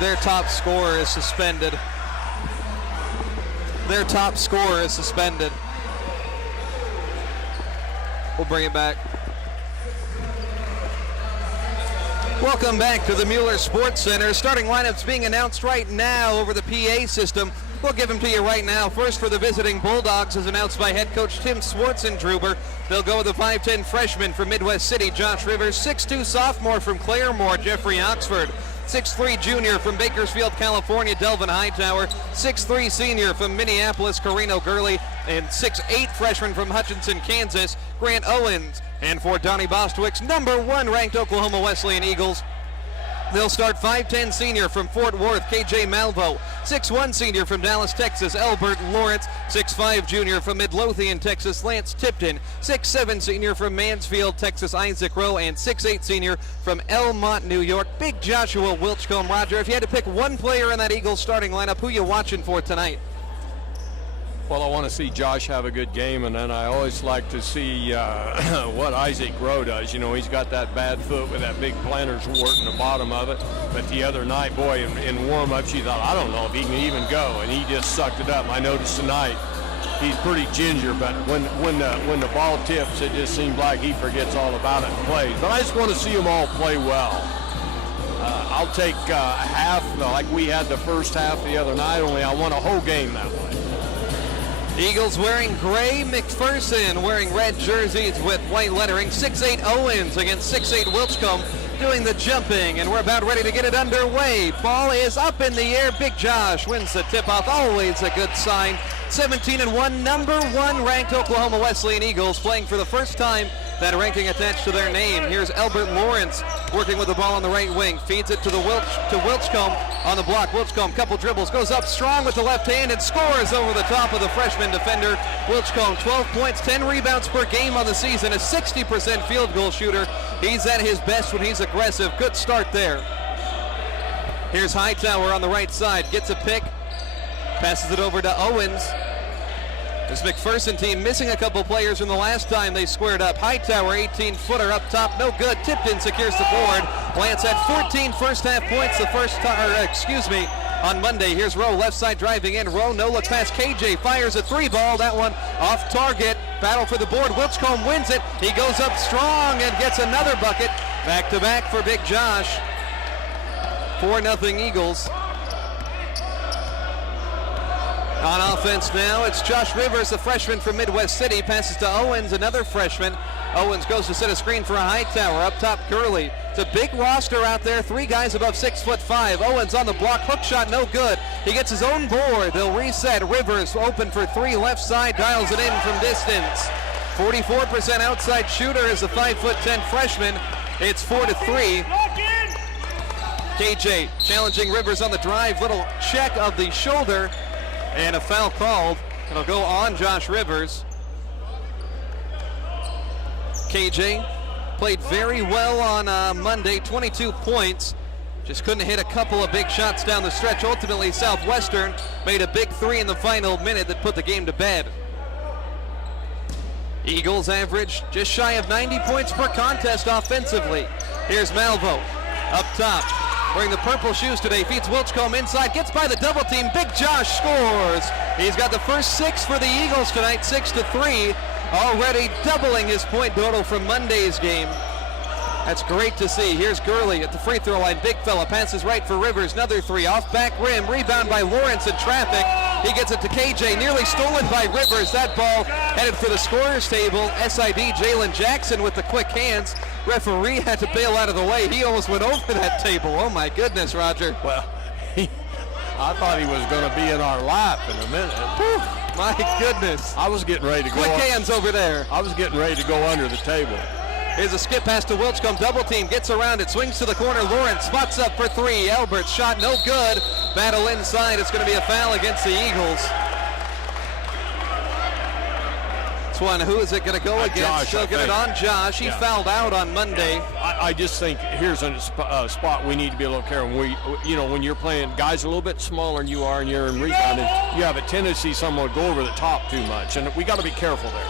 Their top scorer is suspended. Their top scorer is suspended. We'll bring it back. Welcome back to the Mueller Sports Center. Starting lineups being announced right now over the PA system. We'll give them to you right now. First for the visiting Bulldogs, as announced by head coach Tim Swartzentruber. They'll go with the 5'10 freshman from Midwest City, Josh Rivers. 6'2 sophomore from Claremore, Jeffrey Oxford. 6'3 junior from Bakersfield, California, Delvin Hightower. 6'3 senior from Minneapolis, Carino Gurley. And 6'8 freshman from Hutchinson, Kansas, Grant Owens. And for Donnie Bostwick's number 1 ranked Oklahoma Wesleyan Eagles, they'll start 5'10 senior from Fort Worth, KJ Malvo. 6'1 senior from Dallas, Texas, Albert Lawrence. 6'5 junior from Midlothian, Texas, Lance Tipton. 6'7 senior from Mansfield, Texas, Isaac Rowe. And 6'8 senior from Elmont, New York, Big Joshua Wilchcomb. Roger, if you had to pick one player in that Eagles starting lineup, who you watching for tonight? Well, I want to see Josh have a good game, and then I always like to see what Isaac Rowe does. You know, he's got that bad foot with that big plantar wart in the bottom of it. But the other night, boy, in warm-ups, he thought, I don't know if he can even go, and he just sucked it up. I noticed tonight he's pretty ginger, but when the ball tips, it just seems like he forgets all about it and plays. But I just want to see them all play well. I'll take half, like we had the first half the other night, only I want a whole game that way. Eagles wearing gray, McPherson wearing red jerseys with white lettering. 6'8 Owens against 6'8 Wilchcomb doing the jumping, and we're about ready to get it underway. Ball is up in the air. Big Josh wins the tip-off, always a good sign. 17-1, number 1 ranked Oklahoma Wesleyan Eagles playing for the first time that ranking attached to their name. Here's Albert Lawrence working with the ball on the right wing, feeds it to Wilchcomb on the block. Wilchcomb, couple dribbles, goes up strong with the left hand and scores over the top of the freshman defender. Wilchcomb, 12 points, 10 rebounds per game on the season, a 60% field goal shooter. He's at his best when he's aggressive. Good start there. Here's Hightower on the right side, gets a pick, passes it over to Owens. This McPherson team missing a couple players from the last time they squared up. Hightower, 18-footer up top, no good. Tipton secures the board. Lance had 14 first-half points on Monday. Here's Rowe, left side driving in. Rowe, no-look pass. KJ fires a 3-ball. That one off target. Battle for the board. Wilchcomb wins it. He goes up strong and gets another bucket. Back-to-back for Big Josh. 4-0 Eagles. On offense now, it's Josh Rivers, the freshman from Midwest City, passes to Owens, another freshman. Owens goes to set a screen for a Hightower. Up top, Gurley. It's a big roster out there, 3 guys above 6'5". Owens on the block, hook shot, no good. He gets his own board. They'll reset. Rivers open for 3, left side, dials it in from distance. 44% outside shooter is a 5'10" freshman. It's 4-3. KJ challenging Rivers on the drive, little check of the shoulder. And a foul called. It'll go on Josh Rivers. KJ played very well on Monday, 22 points. Just couldn't hit a couple of big shots down the stretch. Ultimately, Southwestern made a big 3 in the final minute that put the game to bed. Eagles average just shy of 90 points per contest offensively. Here's Malvo up top. Wearing the purple shoes today, feeds Wilchcomb inside, gets by the double team. Big Josh scores. He's got the first 6 for the Eagles tonight, 6-3. Already doubling his point total from Monday's game. That's great to see. Here's Gurley at the free throw line. Big fella passes right for Rivers. Another 3 off back rim. Rebound by Lawrence in traffic. He gets it to KJ. Nearly stolen by Rivers. That ball headed for the scorer's table. SID Jalen Jackson with the quick hands. Referee had to bail out of the way. He almost went over that table. Oh my goodness, Roger. Well, I thought he was going to be in our lap in a minute. Whew, my goodness. I was getting ready to go. Quick hands over there. I was getting ready to go under the table. Here's a skip pass to Wilchcomb, double team, gets around it, swings to the corner. Lawrence spots up for 3. Albert's shot no good. Battle inside. It's going to be a foul against the Eagles. This one, who is it going to go against? Josh, They'll get it on Josh. He fouled out on Monday. I just think here's a spot we need to be a little careful. When you're playing guys a little bit smaller than you are and you're in rebounding, you have a tendency someone to go over the top too much, and we got to be careful there.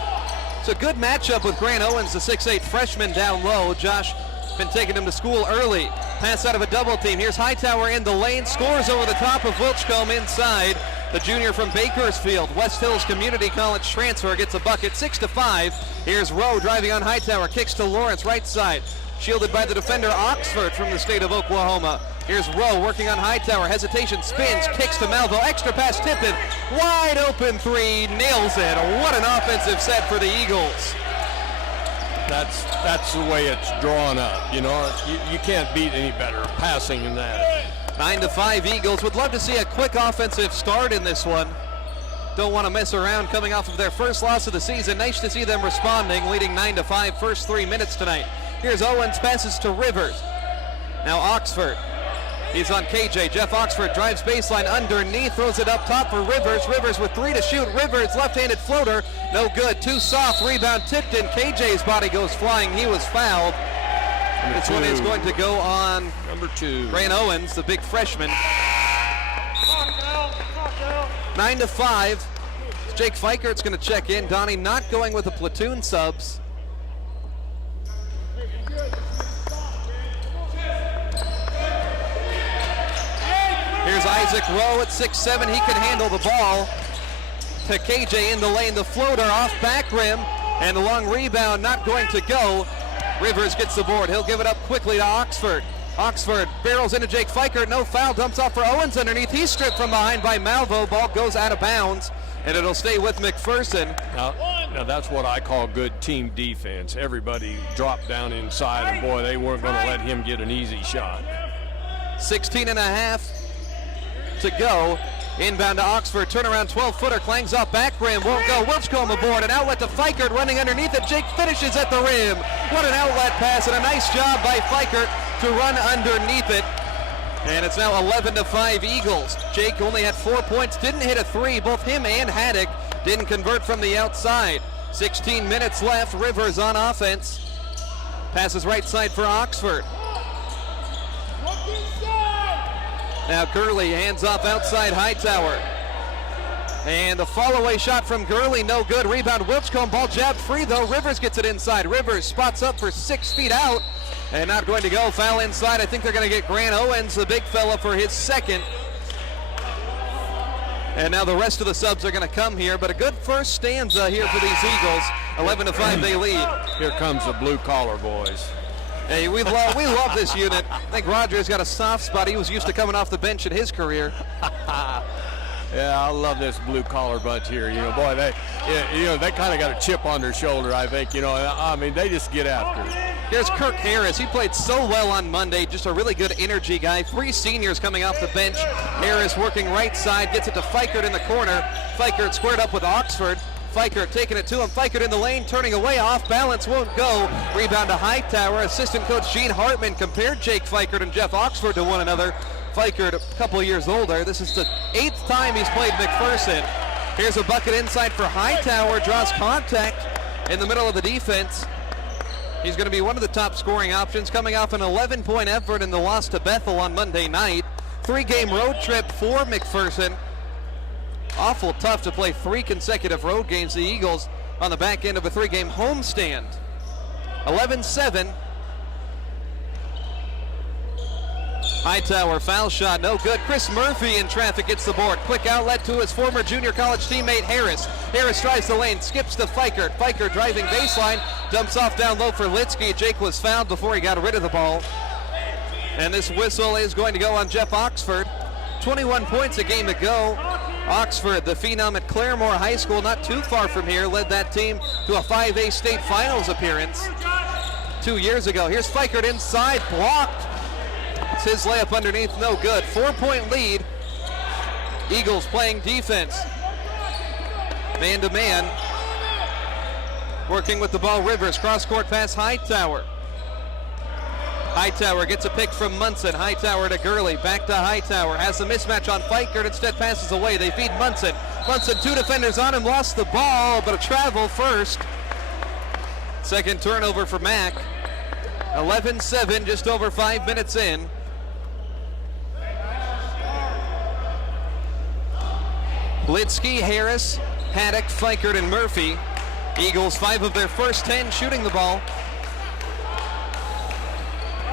It's a good matchup with Grant Owens, the 6'8 freshman down low. Josh been taking him to school early. Pass out of a double team. Here's Hightower in the lane. Scores over the top of Wilchcombe inside. The junior from Bakersfield, West Hills Community College transfer, gets a bucket, 6-5. Here's Rowe driving on Hightower. Kicks to Lawrence, right side. Shielded by the defender Oxford from the state of Oklahoma. Here's Rowe working on Hightower. Hesitation, spins, kicks to Malvo. Extra pass, Tippin. Wide open three, nails it. What an offensive set for the Eagles. That's the way it's drawn up. You know, you can't beat any better passing than that. 9-5 Eagles. Would love to see a quick offensive start in this one. Don't want to mess around coming off of their first loss of the season. Nice to see them responding, leading 9-5 first 3 minutes tonight. Here's Owens, passes to Rivers. Now Oxford. He's on KJ. Jeff Oxford drives baseline underneath, throws it up top for Rivers. Rivers with 3 to shoot. Rivers, left-handed floater, no good. Too soft, rebound tipped in. KJ's body goes flying. He was fouled. This one is going to go on number 2. Grant Owens, the big freshman. 9-5. Jake Feikert's going to check in. Donnie not going with the platoon subs. Here's Isaac Rowe at 6'7". He can handle the ball. To KJ in the lane. The floater off back rim. And the long rebound not going to go. Rivers gets the board. He'll give it up quickly to Oxford. Oxford barrels into Jake Feichert. No foul. Dumps off for Owens underneath. He's stripped from behind by Malvo. Ball goes out of bounds. And it'll stay with McPherson. Now that's what I call good team defense. Everybody dropped down inside. And boy, they weren't going to let him get an easy shot. 16.5 to go. Inbound to Oxford, turnaround 12-footer, clangs off back rim, won't go. Wilchcombe aboard, an outlet to Feichert running underneath it. Jake finishes at the rim. What an outlet pass, and a nice job by Feichert to run underneath it. And it's now 11-5 Eagles. Jake only had 4 points, didn't hit a three. Both him and Haddock didn't convert from the outside. 16 minutes left, Rivers on offense. Passes right side for Oxford. Now Gurley hands off outside Hightower. And the fall-away shot from Gurley, no good. Rebound Wilchcombe, ball jabbed free though. Rivers gets it inside. Rivers spots up for 6 feet out. And not going to go. Foul inside. I think they're going to get Grant Owens, the big fella, for his second. And now the rest of the subs are going to come here. But a good first stanza here for these Eagles. 11-5 they lead. Here comes the blue-collar boys. Hey, we love this unit. I think Roger's got a soft spot. He was used to coming off the bench in his career. Yeah, I love this blue-collar bunch here. You know, boy, they kind of got a chip on their shoulder, I think. You know, I mean, they just get after it. Here's Kirk Harris. He played so well on Monday. Just a really good energy guy. 3 seniors coming off the bench. Harris working right side. Gets it to Feichert in the corner. Feichert squared up with Oxford. Feichert taking it to him. Feichert in the lane, turning away, off balance, won't go. Rebound to Hightower. Assistant coach Gene Hartman compared Jake Feichert and Jeff Oxford to one another. Feichert a couple of years older. This is the 8th time he's played McPherson. Here's a bucket inside for Hightower. Draws contact in the middle of the defense. He's going to be one of the top scoring options, coming off an 11-point effort in the loss to Bethel on Monday night. 3-game road trip for McPherson. Awful tough to play 3 consecutive road games. The Eagles on the back end of a 3-game homestand. 11-7. Hightower foul shot, no good. Chris Murphy in traffic gets the board. Quick outlet to his former junior college teammate Harris. Harris drives the lane, skips to Feichert. Feichert driving baseline, dumps off down low for Litsky. Jake was fouled before he got rid of the ball. And this whistle is going to go on Jeff Oxford. 21 points a game ago. Oxford, the phenom at Claremore High School, not too far from here, led that team to a 5A state finals appearance 2 years ago. Here's Feichert inside, blocked. It's his layup underneath, no good. 4-point lead. Eagles playing defense. Man to man. Working with the ball, Rivers, cross-court pass, Hightower. Hightower gets a pick from Munson. Hightower to Gurley. Back to Hightower. Has a mismatch on Feichert. Instead passes away. They feed Munson. Munson, 2 defenders on him. Lost the ball, but a travel first. Second turnover for Mack. 11-7, just over 5 minutes in. Litsky, Harris, Haddock, Feichert, and Murphy. Eagles 5 of their first 10 shooting the ball.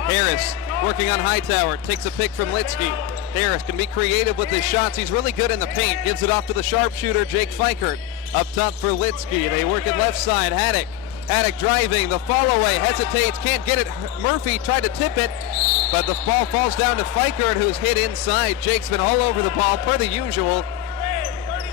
Harris working on Hightower, takes a pick from Litsky. Harris can be creative with his shots. He's really good in the paint. Gives it off to the sharpshooter, Jake Fikert. Up top for Litsky. They work it left side. Haddock driving. The follow-away. Hesitates. Can't get it. Murphy tried to tip it, but the ball falls down to Fikert, who's hit inside. Jake's been all over the ball, per the usual.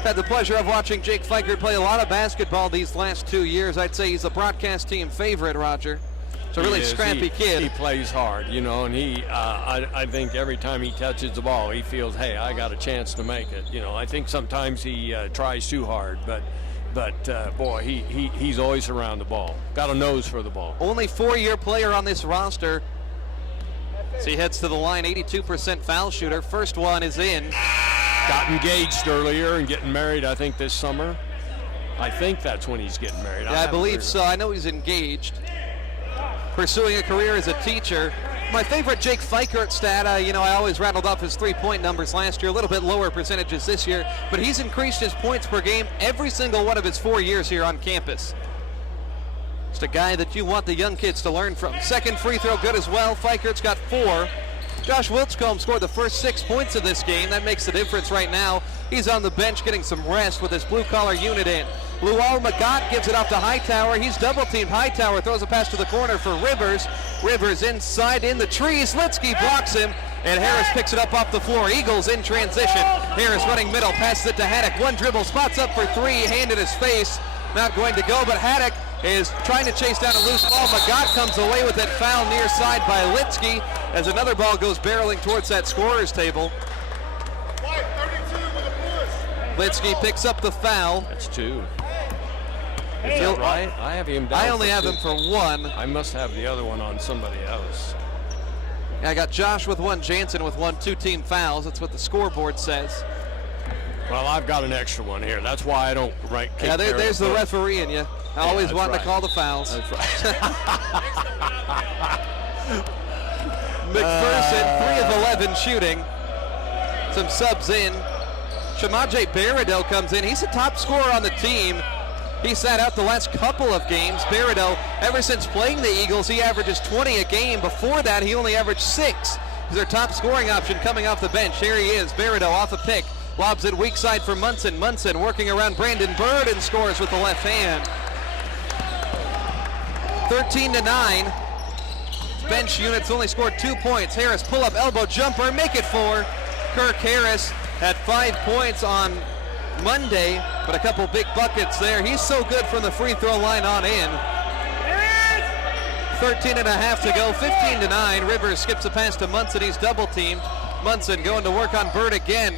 Had the pleasure of watching Jake Fikert play a lot of basketball these last 2 years. I'd say he's a broadcast team favorite, Roger. It's a really scrappy kid. He plays hard, you know, and I think every time he touches the ball, he feels, hey, I got a chance to make it. You know, I think sometimes he tries too hard, but boy, he's always around the ball. Got a nose for the ball. Only 4-year player on this roster. So he heads to the line, 82% foul shooter. First one is in. Got engaged earlier and getting married, I think, this summer. I think that's when he's getting married. Yeah, I believe so. I know he's engaged. Pursuing a career as a teacher. My favorite Jake Fikert stat, I always rattled off his three-point numbers last year, a little bit lower percentages this year, but he's increased his points per game every single one of his 4 years here on campus. Just a guy that you want the young kids to learn from. Second free throw good as well. Fikert's got 4. Josh Wilchcomb scored the first 6 points of this game. That makes the difference right now. He's on the bench getting some rest with his blue-collar unit in. Lual Magat gives it off to Hightower. He's double-teamed. Hightower throws a pass to the corner for Rivers. Rivers inside in the trees. Litsky blocks him, and Harris picks it up off the floor. Eagles in transition. Harris running middle, passes it to Haddock. One dribble, spots up for 3, hand in his face. Not going to go, but Haddock is trying to chase down a loose ball. Magat comes away with that foul near side by Litsky as another ball goes barreling towards that scorer's table. Litsky picks up the foul. That's 2. Is that right? I have him down. I only have him for 1. I must have the other one on somebody else. I got Josh with 1, Jansen with 1, 2 team fouls. That's what the scoreboard says. Well, I've got an extra one here. That's why I don't Yeah, there's the referee in you. Always wanting to call the fouls. That's right. McPherson, 3 of 11 shooting. Some subs in. Shamaje Barido comes in. He's the top scorer on the team. He sat out the last couple of games. Barido, ever since playing the Eagles, he averages 20 a game. Before that, he only averaged 6. He's their top scoring option coming off the bench. Here he is, Barido off a pick. Lobs it weak side for Munson. Munson working around Brandon Bird and scores with the left hand. 13-9. Bench units only scored 2 points. Harris pull up elbow jumper, make it 4. Kirk Harris had 5 points on Monday, but a couple big buckets there. He's so good from the free throw line on in. 13.5 to go, 15-9. Rivers skips a pass to Munson. He's double teamed. Munson going to work on Bird again.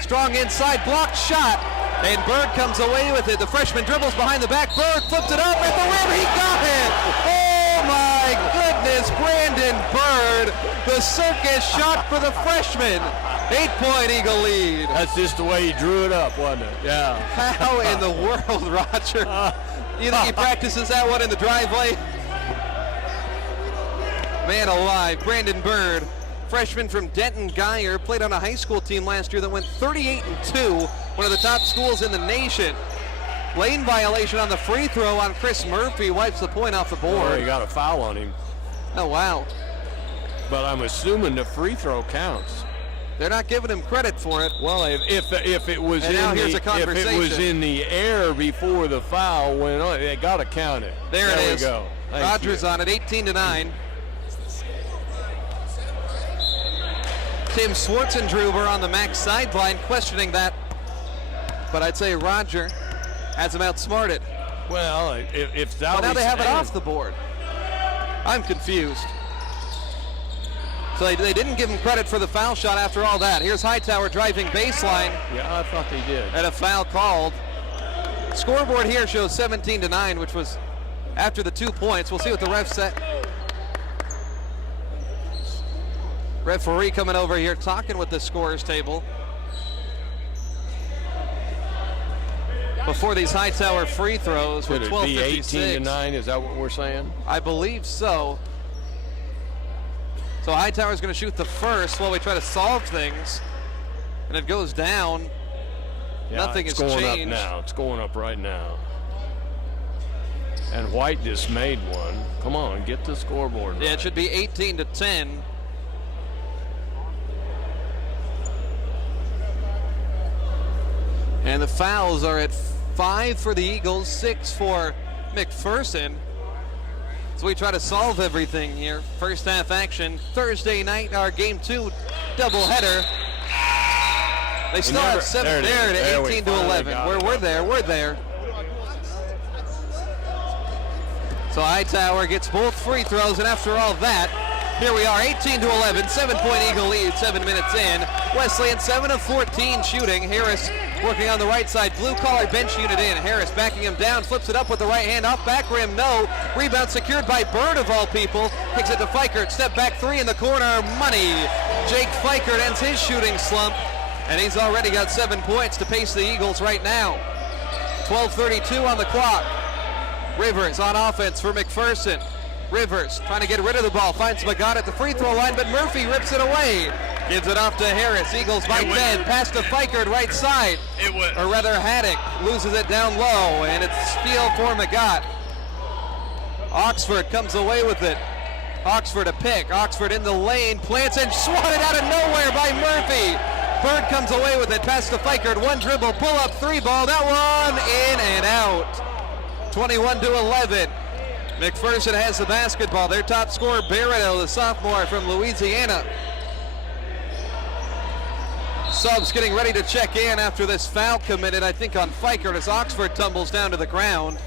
Strong inside, blocked shot, and Bird comes away with it. The freshman dribbles behind the back. Bird flips it up at the rim. He got it. Oh my goodness, Brandon Bird. The circus shot for the freshman. 8-point Eagle lead. That's just the way he drew it up, wasn't it? Yeah. How in the world, Roger? You think he practices that one in the driveway? Man alive, Brandon Bird. Freshman from Denton Geyer, played on a high school team last year that went 38-2, one of the top schools in the nation. Lane violation on the free throw on Chris Murphy, wipes the point off the board. Oh, he got a foul on him. Oh, wow. But I'm assuming the free throw counts. They're not giving him credit for it. Well, if it was in the air before the foul went on, they got to count it. There it is. We go. Rogers on it, 18-9. Tim Schwartzendruber on the max sideline questioning that, but I'd say Roger has him outsmarted. Well, if that now they have it off the board. I'm confused. So they didn't give him credit for the foul shot after all that. Here's Hightower driving baseline. Yeah, I thought they did. And a foul called. Scoreboard here shows 17-9, which was after the 2 points. We'll see what the ref said. Referee coming over here talking with the scorers table before these Hightower free throws with 12:56. 18-9, is that what we're saying? I believe so. So Hightower's going to shoot the first while we try to solve things, and it goes down. Yeah, Nothing has changed. It's going up now. It's going up right now. And White just made one. Come on, get the scoreboard right. Yeah, it should be 18-10. And the fouls are at 5 for the Eagles, 6 for McPherson. So we try to solve everything here. First half action, Thursday night, our game 2 doubleheader. They still have 7 there to 18 to 11. We're there. So Hightower gets both free throws, and after all that, here we are, 18 to 11, 7-point Eagle lead, 7 minutes in. Wesleyan 7 of 14 shooting. Harris working on the right side, blue-collar bench unit in. Harris backing him down, flips it up with the right hand, off back rim, no. Rebound secured by Bird of all people. Kicks it to Fikert, step back 3 in the corner, money. Jake Fikert ends his shooting slump, and he's already got 7 points to pace the Eagles right now. 12:32 on the clock. Rivers on offense for McPherson. Rivers trying to get rid of the ball, finds Magat at the free throw line, but Murphy rips it away. Gives it off to Harris. Eagles by 10. Pass to Fikert, right side. Or rather, Haddock loses it down low, and it's steal for Magat. Oxford comes away with it. Oxford a pick. Oxford in the lane, plants and swatted out of nowhere by Murphy. Bird comes away with it. Pass to Fikert. One dribble, pull up, 3 ball. That one in and out. 21 to 11. McPherson has the basketball. Their top scorer, Barreto, the sophomore from Louisiana. Subs getting ready to check in after this foul committed, I think, on Fikert as Oxford tumbles down to the ground.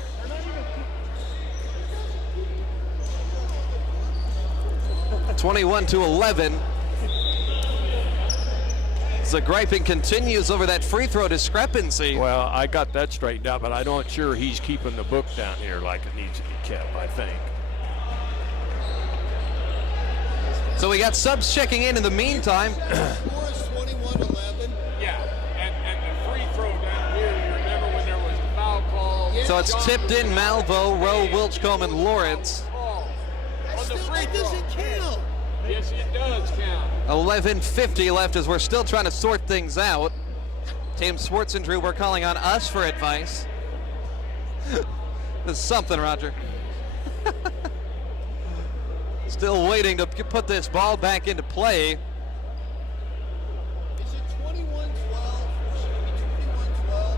(21-11). The griping continues over that free throw discrepancy. Well, I got that straightened out, but I'm not sure he's keeping the book down here like it needs to be kept, I think. So we got subs checking in the meantime. Score is 21-11. Yeah, and the free throw down here, you remember when there was a foul call? Yeah. So it's tipped in Malvo, Rowe, Wilchcombe, and Lawrence. That doesn't count. Yes, it does count. 11:50 left as we're still trying to sort things out. Tim Swartz and Drew, we're calling on us for advice. This is something, Roger. Still waiting to put this ball back into play. Is it 21-12? Should it be 21-12?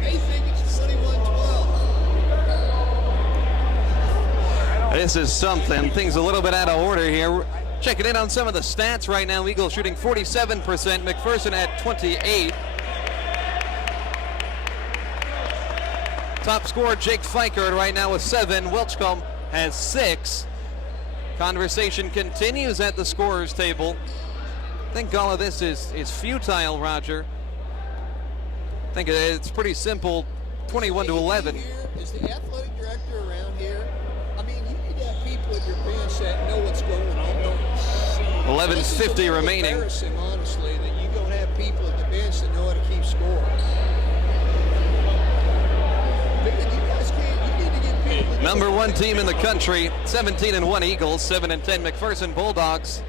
They think it's 21-12. This is something. Things a little bit out of order here. Checking in on some of the stats right now. Eagles shooting 47%, McPherson at 28%. Top scorer Jake Fikert right now with 7. Wilchcombe has 6. Conversation continues at the scorers table. I think all of this is futile, Roger. I think it's pretty simple. 21-11. Is the athletic director around here? I mean, you need to have people at your bench that know what's going on. 11:50 remaining. It's embarrassing, honestly, that you don't have people at the bench that know how to keep score. You guys can't. You need to get people. Number 1 team in the country, 17-1 Eagles, 7-10 McPherson Bulldogs.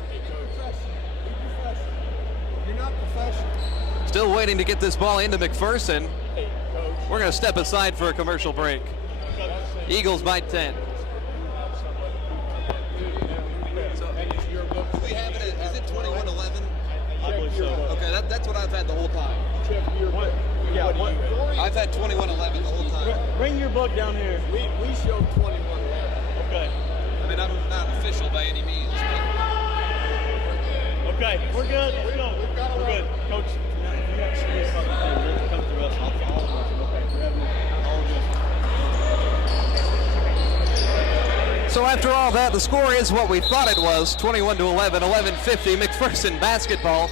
You're not professional. Still waiting to get this ball into McPherson. We're going to step aside for a commercial break. Eagles by 10. We have it. Is it 21-11? I believe so. Okay, that's what I've had the whole time. I've had 21-11 the whole time. Bring your book down here. We showed 21. Okay. I mean, I'm not official by any means. Okay, we're good. We're good. Coach, you have serious something to come to us. All of us. Okay, we're having all of this. So after all that, the score is what we thought it was, 21-11, 11:50, McPherson basketball.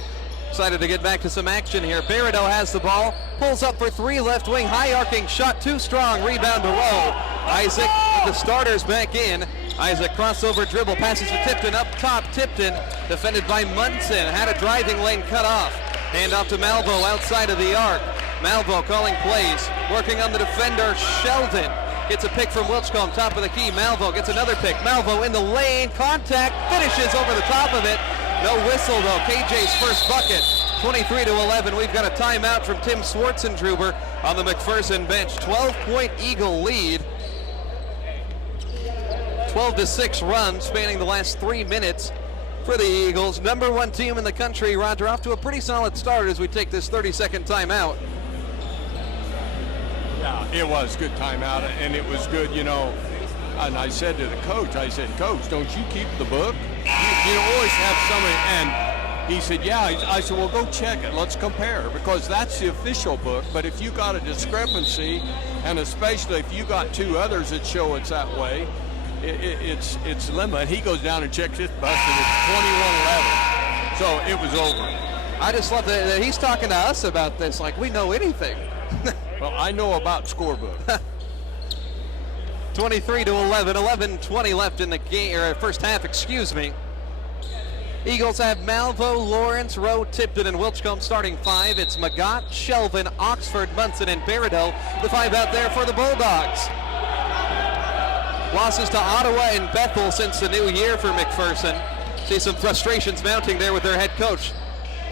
Excited to get back to some action here. Barreto has the ball, pulls up for 3, left wing, high arcing shot, too strong, rebound to Rowe. Isaac with the starters back in. Isaac crossover dribble, passes to Tipton, up top, Tipton, defended by Munson, had a driving lane cut off. Hand off to Malvo outside of the arc. Malvo calling plays, working on the defender, Sheldon. Gets a pick from Wilchcombe, top of the key. Malvo gets another pick. Malvo in the lane, contact, finishes over the top of it. No whistle though, KJ's first bucket. 23-11, we've got a timeout from Tim Swartzentruber on the McPherson bench. 12-point Eagle lead. 12-6 run spanning the last 3 minutes for the Eagles. Number 1 team in the country, Roger, off to a pretty solid start as we take this 30-second timeout. Yeah, it was good timeout, and it was good, you know. And I said to the coach, I said, Coach, don't you keep the book? You always have somebody, and he said, yeah. I said, well, go check it. Let's compare, because that's the official book. But if you got a discrepancy, and especially if you got two others that show it's that way, it's limit. He goes down and checks his bus, and it's 21-11. So it was over. I just love that he's talking to us about this like we know anything. Well, I know about scorebook. 23-11, 11:20 left in the game, or first half, excuse me. Eagles have Malvo, Lawrence, Rowe, Tipton, and Wilchcombe starting five. It's Magat, Shelvin, Oxford, Munson, and Berideau. The five out there for the Bulldogs. Losses to Ottawa and Bethel since the new year for McPherson. See some frustrations mounting there with their head coach.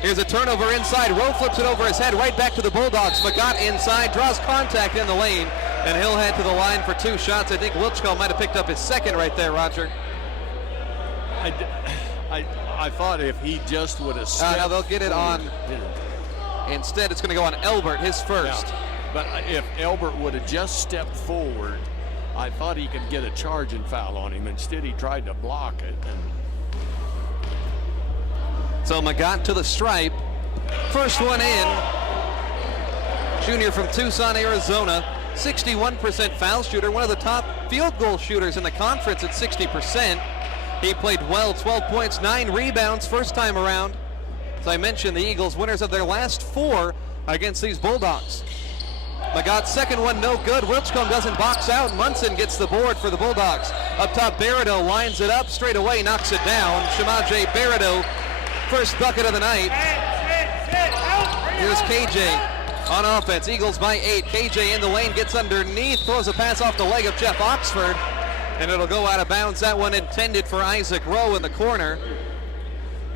Here's a turnover inside. Rowe flips it over his head, right back to the Bulldogs. Magat inside, draws contact in the lane, and he'll head to the line for two shots. I think Wilchcombe might have picked up his second right there, Roger. I thought if he just would have stepped now they'll get it on. Instead, it's going to go on Elbert, his first. Yeah. But if Elbert would have just stepped forward, I thought he could get a charging foul on him. Instead, he tried to block it. So Magat to the stripe. First one in. Junior from Tucson, Arizona. 61% foul shooter, one of the top field goal shooters in the conference at 60%. He played well, 12 points, 9 rebounds first time around. As I mentioned, the Eagles winners of their last 4 against these Bulldogs. Magat's second one no good. Wilchcombe doesn't box out. Munson gets the board for the Bulldogs. Up top, Berideau lines it up straight away, knocks it down. Shamaje Berideau, first bucket of the night. Here's KJ on offense. Eagles by 8. KJ in the lane, gets underneath, throws a pass off the leg of Jeff Oxford, and it'll go out of bounds. That one intended for Isaac Rowe in the corner.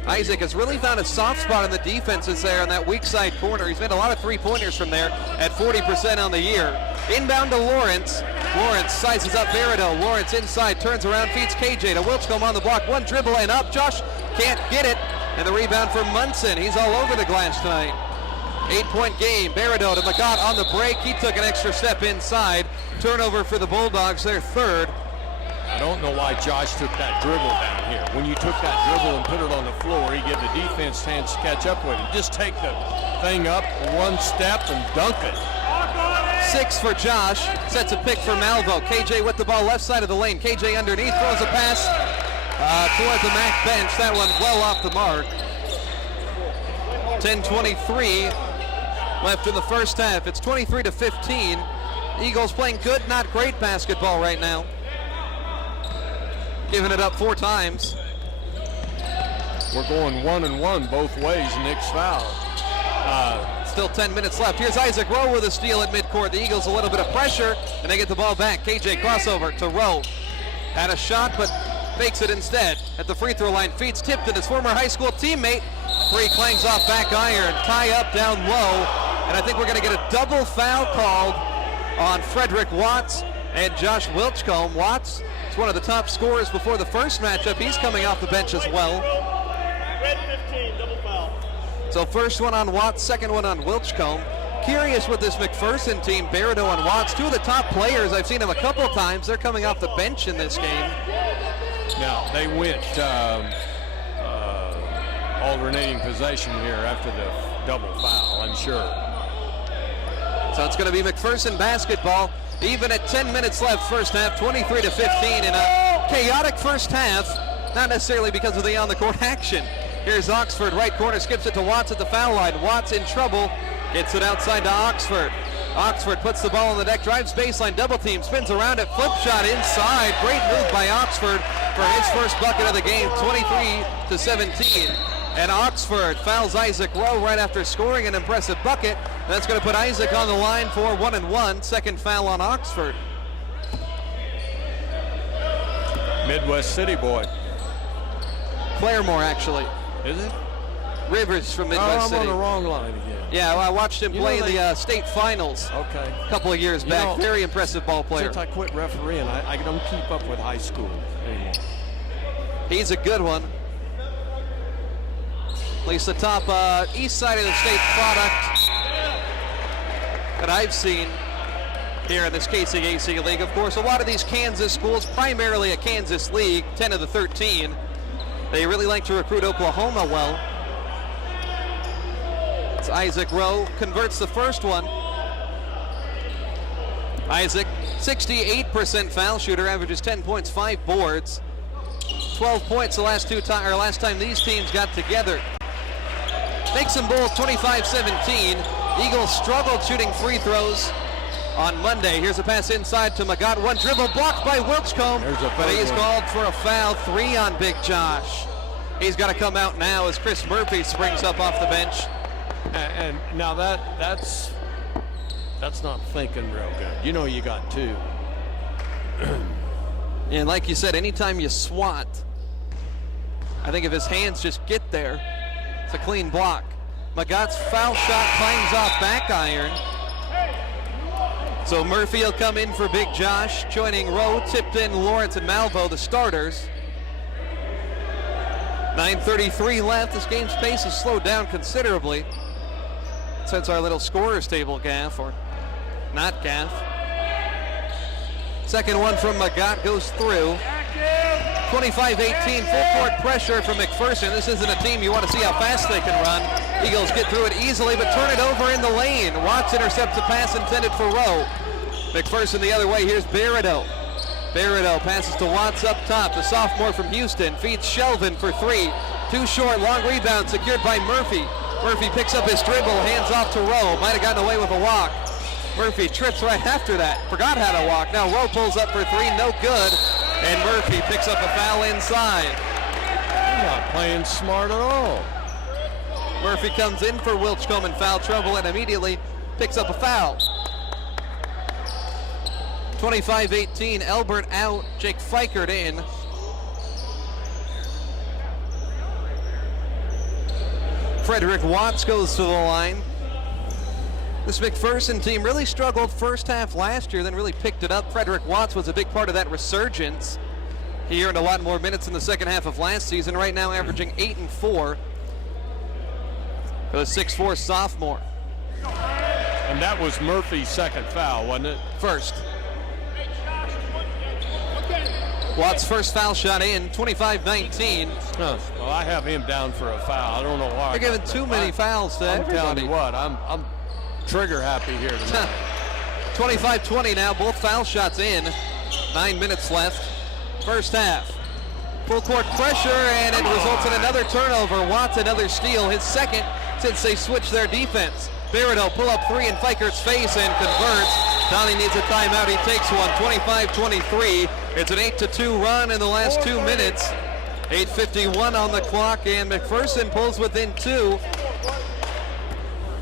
Isaac has really found a soft spot in the defenses there on that weak side corner. He's made a lot of three-pointers from there at 40% on the year. Inbound to Lawrence. Lawrence sizes up Berideau. Lawrence inside, turns around, feeds KJ to Wilchcombe on the block. One dribble and up. Josh can't get it. And the rebound from Munson. He's all over the glass tonight. 8-point game. Berideau to Magat on the break. He took an extra step inside. Turnover for the Bulldogs, their third. I don't know why Josh took that dribble down here. When you took that dribble and put it on the floor, you give the defense a chance to catch up with it. Just take the thing up one step and dunk it. 6 for Josh. Sets a pick for Malvo. KJ with the ball left side of the lane. KJ underneath, throws a pass toward the MAC bench. That one well off the mark. 10:23 left in the first half. It's 23-15. Eagles playing good, not great basketball right now. Giving it up 4 times. We're going 1-1 both ways. Nick's foul. Still 10 minutes left. Here's Isaac Rowe with a steal at midcourt. The Eagles a little bit of pressure, and they get the ball back. KJ crossover to Rowe. Had a shot, but fakes it instead. At the free throw line, feeds Tipton, his former high school teammate. Free clangs off back iron. Tie up down low. And I think we're going to get a double foul called on Frederick Watts and Josh Wilchcombe. Watts is one of the top scorers before the first matchup. He's coming off the bench as well. Red 15, double foul. So first one on Watts, second one on Wilchcombe. Curious with this McPherson team, Berideau and Watts, 2 of the top players. I've seen them a couple of times. They're coming off the bench in this game. Now, they went alternating possession here after the double foul, I'm sure. So it's going to be McPherson basketball. Even at 10 minutes left, first half, 23-15 in a chaotic first half. Not necessarily because of the on-the-court action. Here's Oxford, right corner, skips it to Watts at the foul line. Watts in trouble, gets it outside to Oxford. Oxford puts the ball on the deck, drives baseline, double team, spins around it, flip shot inside. Great move by Oxford for his first bucket of the game, 23-17. And Oxford fouls Isaac Rowe right after scoring an impressive bucket. That's going to put Isaac on the line for 1-1. Second foul on Oxford. Midwest City boy. Claremore, actually. Is it? Rivers from Midwest City. I'm on the wrong line again. Yeah, well, I watched him play in the state finals Okay. a couple of years back. Very impressive ball player. Since I quit refereeing, I don't keep up with high school anymore. He's a good one. At least the top east side of the state product that I've seen. here in this KCAC League. Of course, a lot of these Kansas schools, primarily a Kansas league, 10 of the 13, they really like to recruit Oklahoma well. It's Isaac Rowe converts the first one. Isaac, 68% foul shooter, averages 10 points, 5 boards, 12 points the last time these teams got together. Makes them both 25-17. Eagles struggled shooting free throws on Monday. Here's a pass inside to Magat. One dribble blocked by Wilchcombe, but he's called for a foul. 3 on Big Josh. He's got to come out now as Chris Murphy springs up off the bench. And now that's not thinking real good. You know you got 2. And like you said, anytime you swat, I think if his hands just get there, it's a clean block. Magat's foul shot climbs off back iron. So Murphy will come in for Big Josh, joining Rowe, Tipton, Lawrence, and Malvo, the starters. 9:33 left. This game's pace has slowed down considerably since our little scorers table gaff, or not gaff. Second one from Magat goes through. 25-18, full court pressure from McPherson. This isn't a team you want to see how fast they can run. Eagles get through it easily, but turn it over in the lane. Watts intercepts a pass intended for Rowe. McPherson the other way. Here's Barreto. Barreto passes to Watts up top. The sophomore from Houston feeds Shelvin for 3. Too short, long rebound secured by Murphy. Murphy picks up his dribble, hands off to Rowe. Might have gotten away with a walk. Murphy trips right after that. Forgot how to walk. Now Rowe pulls up for 3, no good. And Murphy picks up a foul inside. He's not playing smart at all. Murphy comes in for Wilchcombe in foul trouble and immediately picks up a foul. 25-18, Elbert out, Jake Fikert in. Frederick Watts goes to the line. This McPherson team really struggled first half last year, then really picked it up. Frederick Watts was a big part of that resurgence. He earned a lot more minutes in the second half of last season, right now averaging 8 and 4. For the 6'4 sophomore. And that was Murphy's second foul, wasn't it? First. Watts' first foul shot in, 25-19. Well, I have him down for a foul. I don't know why. They're giving too many fouls to everybody. I'm telling you what, I'm trigger happy here tonight. 25-20 now, both foul shots in. 9 minutes left. First half. Full court pressure, and it results in another turnover. Watts another steal, his second since they switched their defense. Barreto pull up 3 in Fikert's face and converts. Donnie needs a timeout, he takes one. 25-23. It's an 8-2 run in the last 2 minutes. 8:51 on the clock, and McPherson pulls within 2.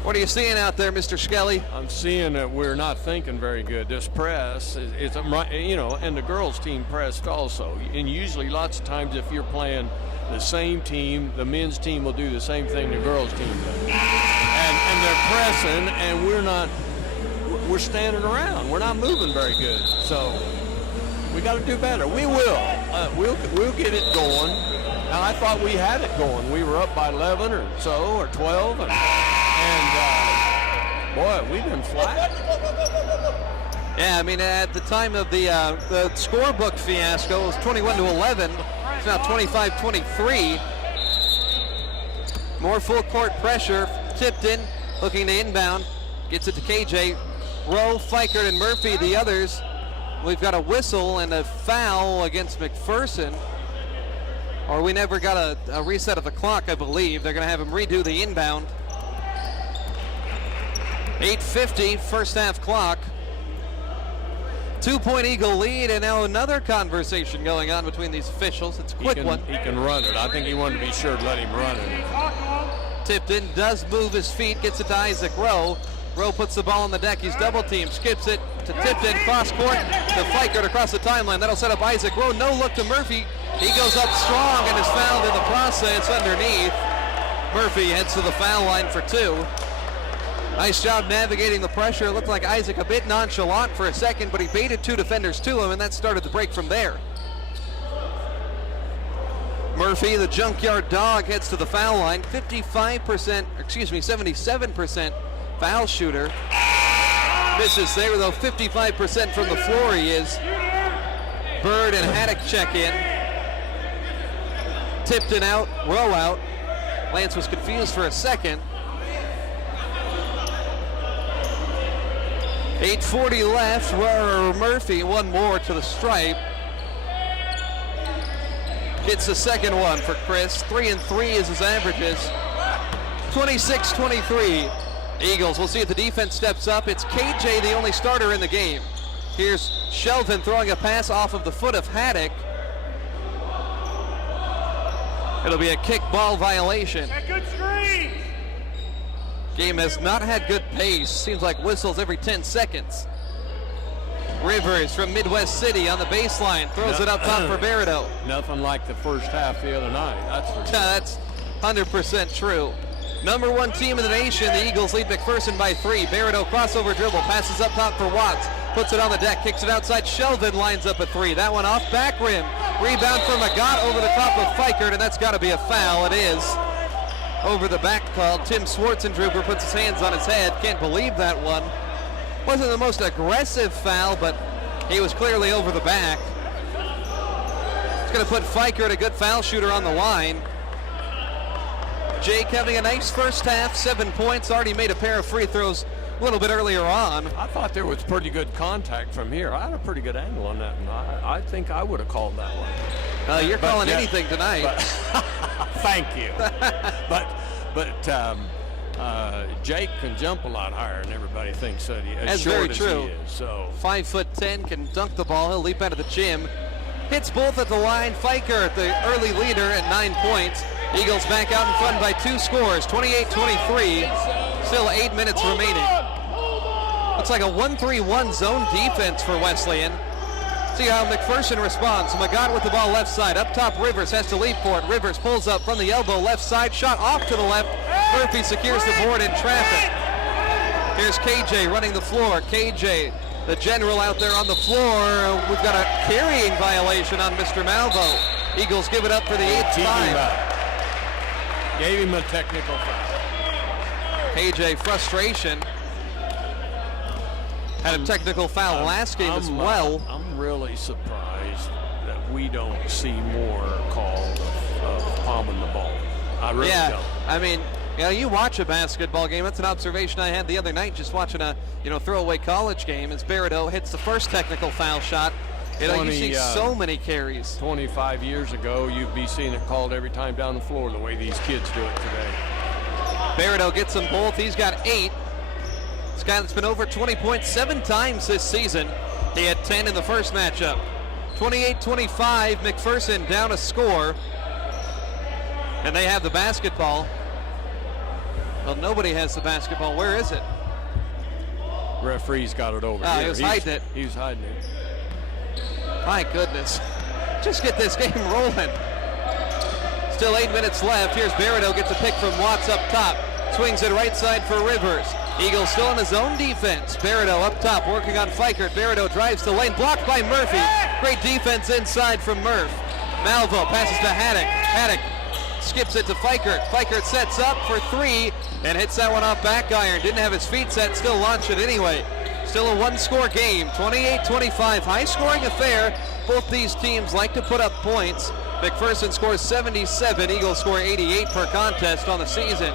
What are you seeing out there, Mr. Skelly? I'm seeing that we're not thinking very good. This press is you know, and the girls team pressed also. And usually lots of times if you're playing the same team, the men's team will do the same thing the girls team does. And they're pressing, and we're standing around. We're not moving very good. So we got to do better. We will. We'll get it going. Now, I thought we had it going. We were up by 11 or so, or 12, and boy, we've been flat. Yeah, I mean, at the time of the scorebook fiasco, it was 21-11. It's now 25-23. More full court pressure. Tipton looking to inbound. Gets it to KJ. Rowe, Fikert, and Murphy, the others. We've got a whistle and a foul against McPherson. Or we never got a reset of the clock, I believe. They're going to have him redo the inbound. 8:50, first half clock. 2-point Eagle lead, and now another conversation going on between these officials. It's a quick one. He can run it. I think he wanted to be sure to let him run it. Tipton does move his feet, gets it to Isaac Rowe. Rowe puts the ball on the deck. He's double teamed, skips it to Tipton, cross court to Fikert across the timeline. That'll set up Isaac Rowe. No look to Murphy. He goes up strong and is fouled in the process underneath. Murphy heads to the foul line for 2. Nice job navigating the pressure. It looked like Isaac a bit nonchalant for a second, but he baited 2 defenders to him, and that started the break from there. Murphy, the junkyard dog, heads to the foul line. 77% foul shooter. Misses there, though. 55% from the floor he is. Bird and Haddock check in. Tipton out, Rowe out. Lance was confused for a second. 8:40 left. Murphy, one more to the stripe. Gets the second one for Chris. 3 and 3 is his averages. 26-23. Eagles, we'll see if the defense steps up. It's KJ, the only starter in the game. Here's Shelvin throwing a pass off of the foot of Haddock. It'll be a kick ball violation. Good screen. Game has not had good pace. Seems like whistles every 10 seconds. Rivers from Midwest City on the baseline. Throws it up top for Barido. Nothing like the first half the other night. That's for sure. That's 100% true. Number 1 team in the nation, the Eagles lead McPherson by 3. Barido crossover dribble, passes up top for Watts. Puts it on the deck, kicks it outside. Shelvin lines up a 3. That one off back rim. Rebound from Magat over the top of Fikert, and that's got to be a foul. It is. Over the back call. Tim Schwartzendruber puts his hands on his head. Can't believe that one. Wasn't the most aggressive foul, but he was clearly over the back. It's going to put Fikert, a good foul shooter, on the line. Jake having a nice first half, 7 points, already made a pair of free throws a little bit earlier on. I thought there was pretty good contact from here. I had a pretty good angle on that, and I think I would have called that one. You're calling anything tonight. Thank you. but Jake can jump a lot higher than everybody thinks that he is. That's short very as true. He is, so 5'10", can dunk the ball. He'll leap out of the gym. Hits both at the line. Fikert, the early leader, at 9 points. Eagles back out in front by 2 scores, 28-23. Still 8 minutes remaining. Looks like a 1-3-1 zone defense for Wesleyan. See how McPherson responds. Magat with the ball left side. Up top, Rivers has to leap for it. Rivers pulls up from the elbow left side. Shot off to the left. Murphy secures the board in traffic. Here's KJ running the floor. KJ, the general, out there on the floor. We've got a carrying violation on Mr. Malvo. Eagles give it up for the 8th time. Gave him a technical foul. KJ, frustration. Had a technical foul last game as well. I'm really surprised that we don't see more called of palming the ball. I really don't. I mean, you watch a basketball game. That's an observation I had the other night just watching a throwaway college game as Barido hits the first technical foul shot. You see so many carries. 25 years ago, you'd be seeing it called every time down the floor the way these kids do it today. Barido gets them both. He's got 8. This guy that's been over 20 points 7 times this season. He had 10 in the first matchup. 28-25, McPherson down a score. And they have the basketball. Well, nobody has the basketball. Where is it? Referee's got it over here. He was hiding it. He was hiding it. My goodness. Just get this game rolling. Still 8 minutes left. Here's Barido, gets a pick from Watts up top. Swings it right side for Rivers. Eagles still in his own defense. Barido up top, working on Fikert. Barido drives the lane, blocked by Murphy. Great defense inside from Murph. Malvo passes to Haddock. Haddock skips it to Fikert. Fikert sets up for 3 and hits that one off back iron. Didn't have his feet set, still launched it anyway. Still a 1-score game, 28-25, high-scoring affair. Both these teams like to put up points. McPherson scores 77, Eagles score 88 per contest on the season.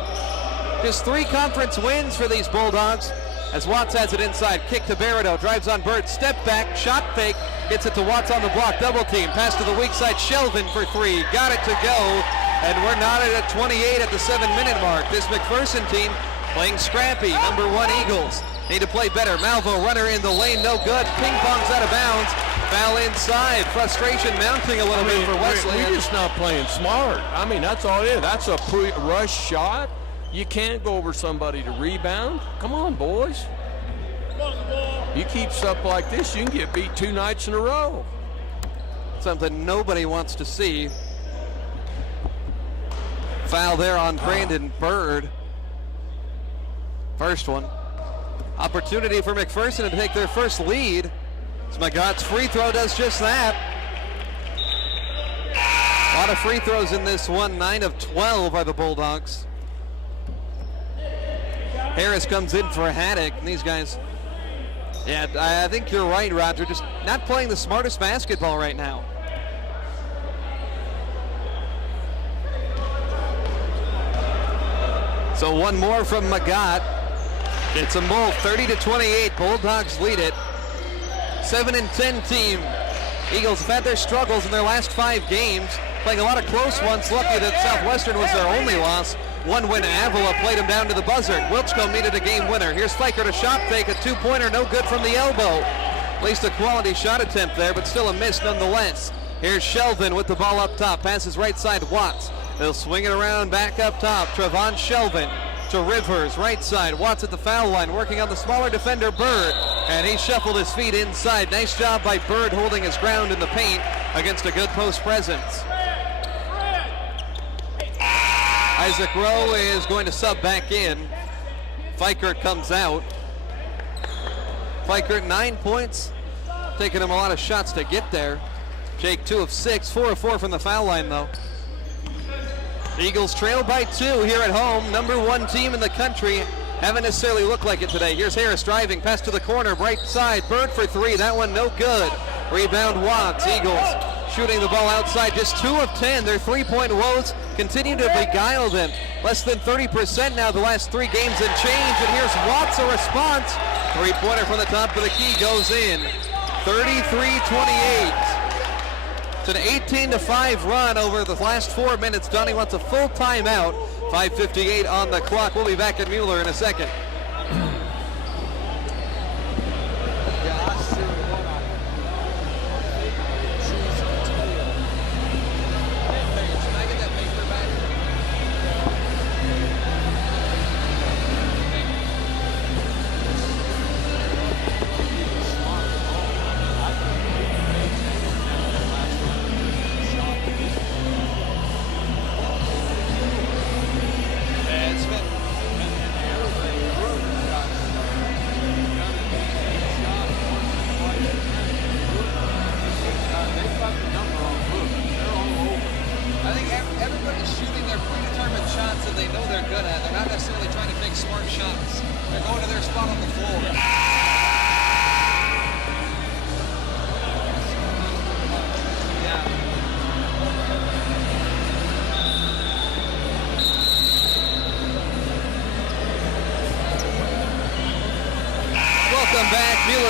Just 3 conference wins for these Bulldogs. As Watts has it inside, kick to Barido, drives on Bird, step back, shot fake, gets it to Watts on the block, double team, pass to the weak side, Shelvin for 3, got it to go, and we're knotted at 28 at the 7-minute mark. This McPherson team playing scrappy, number 1 Eagles. Need to play better. Malvo runner in the lane, no good. Ping pongs out of bounds. Foul inside. Frustration mounting a little bit for Wesleyan. We're just not playing smart. I mean, that's all it is. That's a rush shot. You can't go over somebody to rebound. Come on, boys. You keep stuff like this, you can get beat 2 nights in a row. Something nobody wants to see. Foul there on Brandon Bird. First one. Opportunity for McPherson to take their first lead. Magat's free throw does just that. A lot of free throws in this one. 9 of 12 are the Bulldogs. Harris comes in for Haddock, and these guys Yeah, I think you're right, Roger. Just not playing the smartest basketball right now. So one more from Magat. It's them both, 30-28. Bulldogs lead it. 7-10 team. Eagles have had their struggles in their last 5 games, playing a lot of close ones. Lucky that Southwestern was their only loss. One win, Avila played him down to the buzzer. Wilchcombe needed a game winner. Here's Fiker to shot fake, a 2-pointer, no good from the elbow. At least a quality shot attempt there, but still a miss nonetheless. Here's Shelvin with the ball up top, passes right side Watts. They'll swing it around back up top. Trevon Shelvin to Rivers, right side. Watts at the foul line, working on the smaller defender, Bird. And he shuffled his feet inside. Nice job by Bird holding his ground in the paint against a good post presence. Isaac Rowe is going to sub back in. Fikert comes out. Fikert 9 points, taking him a lot of shots to get there. Jake 2 of 6, 4 of 4 from the foul line though. The Eagles trail by 2 here at home. Number 1 team in the country. Haven't necessarily looked like it today. Here's Harris driving, pass to the corner, right side. Bird for 3, that one no good. Rebound Watts. Eagles shooting the ball outside, just 2 of 10. Their 3-point woes continue to beguile them. Less than 30% now the last 3 games and change. And here's Watts, a response. 3-pointer from the top of the key goes in. 33-28. It's an 18-5 run over the last 4 minutes. Donnie wants a full timeout. 5:58 on the clock. We'll be back at Mueller in a second.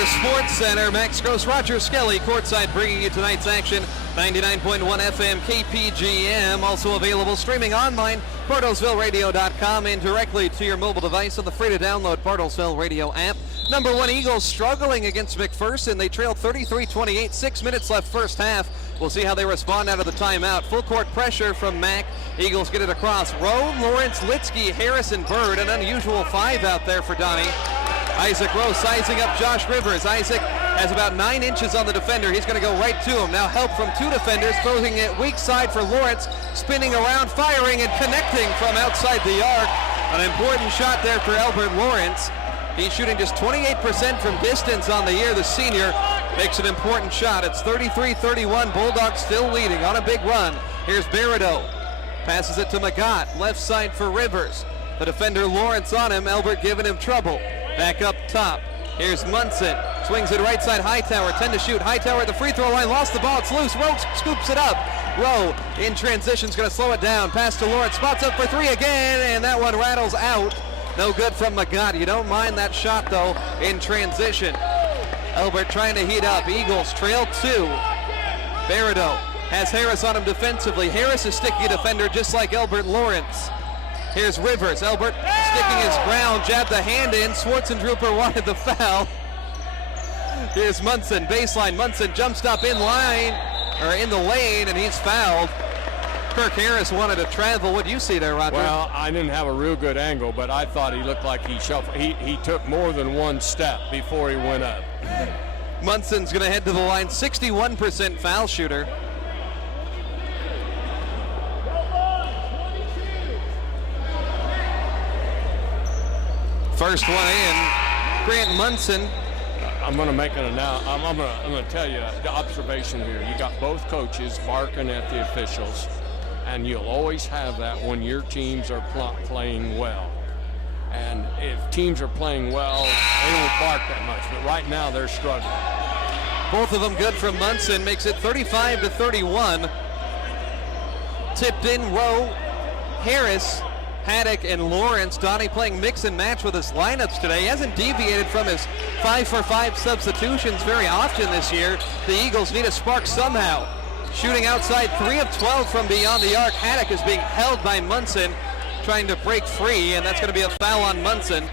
Sports Center, Max Gross, Roger Skelly, courtside, bringing you tonight's action. 99.1 FM KPGM, also available streaming online, bartlesvilleradio.com, and directly to your mobile device on the free-to-download Bartlesville Radio app. Number 1 Eagles struggling against McPherson. They trailed 33-28, 6 minutes left first half. We'll see how they respond out of the timeout. Full court pressure from Mac. Eagles get it across. Rowe, Lawrence, Litsky, Harrison, Bird. An unusual 5 out there for Donnie. Isaac Rowe sizing up Josh Rivers. Isaac has about 9 inches on the defender. He's going to go right to him. Now help from 2 defenders, throwing it weak side for Lawrence, spinning around, firing, and connecting from outside the arc. An important shot there for Albert Lawrence. He's shooting just 28% from distance on the year. The senior makes an important shot. It's 33-31. Bulldogs still leading on a big run. Here's Berido. Passes it to Magat. Left side for Rivers. The defender Lawrence on him. Albert giving him trouble. Back up top. Here's Munson. Swings it right side. Hightower 10 to shoot. Hightower at the free throw line. Lost the ball. It's loose. Rowe scoops it up. Rowe in transition is going to slow it down. Pass to Lawrence. Spots up for 3 again. And that one rattles out. No good from Magat. You don't mind that shot, though, in transition. Albert trying to heat up. Eagles trail 2. Berido has Harris on him defensively. Harris is sticky defender just like Albert Lawrence. Here's Rivers. Albert sticking his ground, jabbed the hand in. Schwartzendruper wanted the foul. Here's Munson, baseline. Munson jump stop in line, or in the lane, and he's fouled. Kirk Harris wanted to travel. What do you see there, Roger? Well, I didn't have a real good angle, but I thought he looked like he shuffled. He took more than 1 step before he went up. Munson's going to head to the line. 61% foul shooter. First one in, Grant Munson. I'm going to make an announcement. I'm going to tell you the observation here. You got both coaches barking at the officials, and you'll always have that when your teams are playing well. And if teams are playing well, they won't bark that much. But right now, they're struggling. Both of them good from Munson, makes it 35-31. Tipped in Rowe, Harris, Haddock, and Lawrence. Donnie playing mix and match with his lineups today. He hasn't deviated from his 5-for-5 substitutions very often this year. The Eagles need a spark somehow. Shooting outside, 3 of 12 from beyond the arc. Haddock is being held by Munson, trying to break free, and that's going to be a foul on Munson.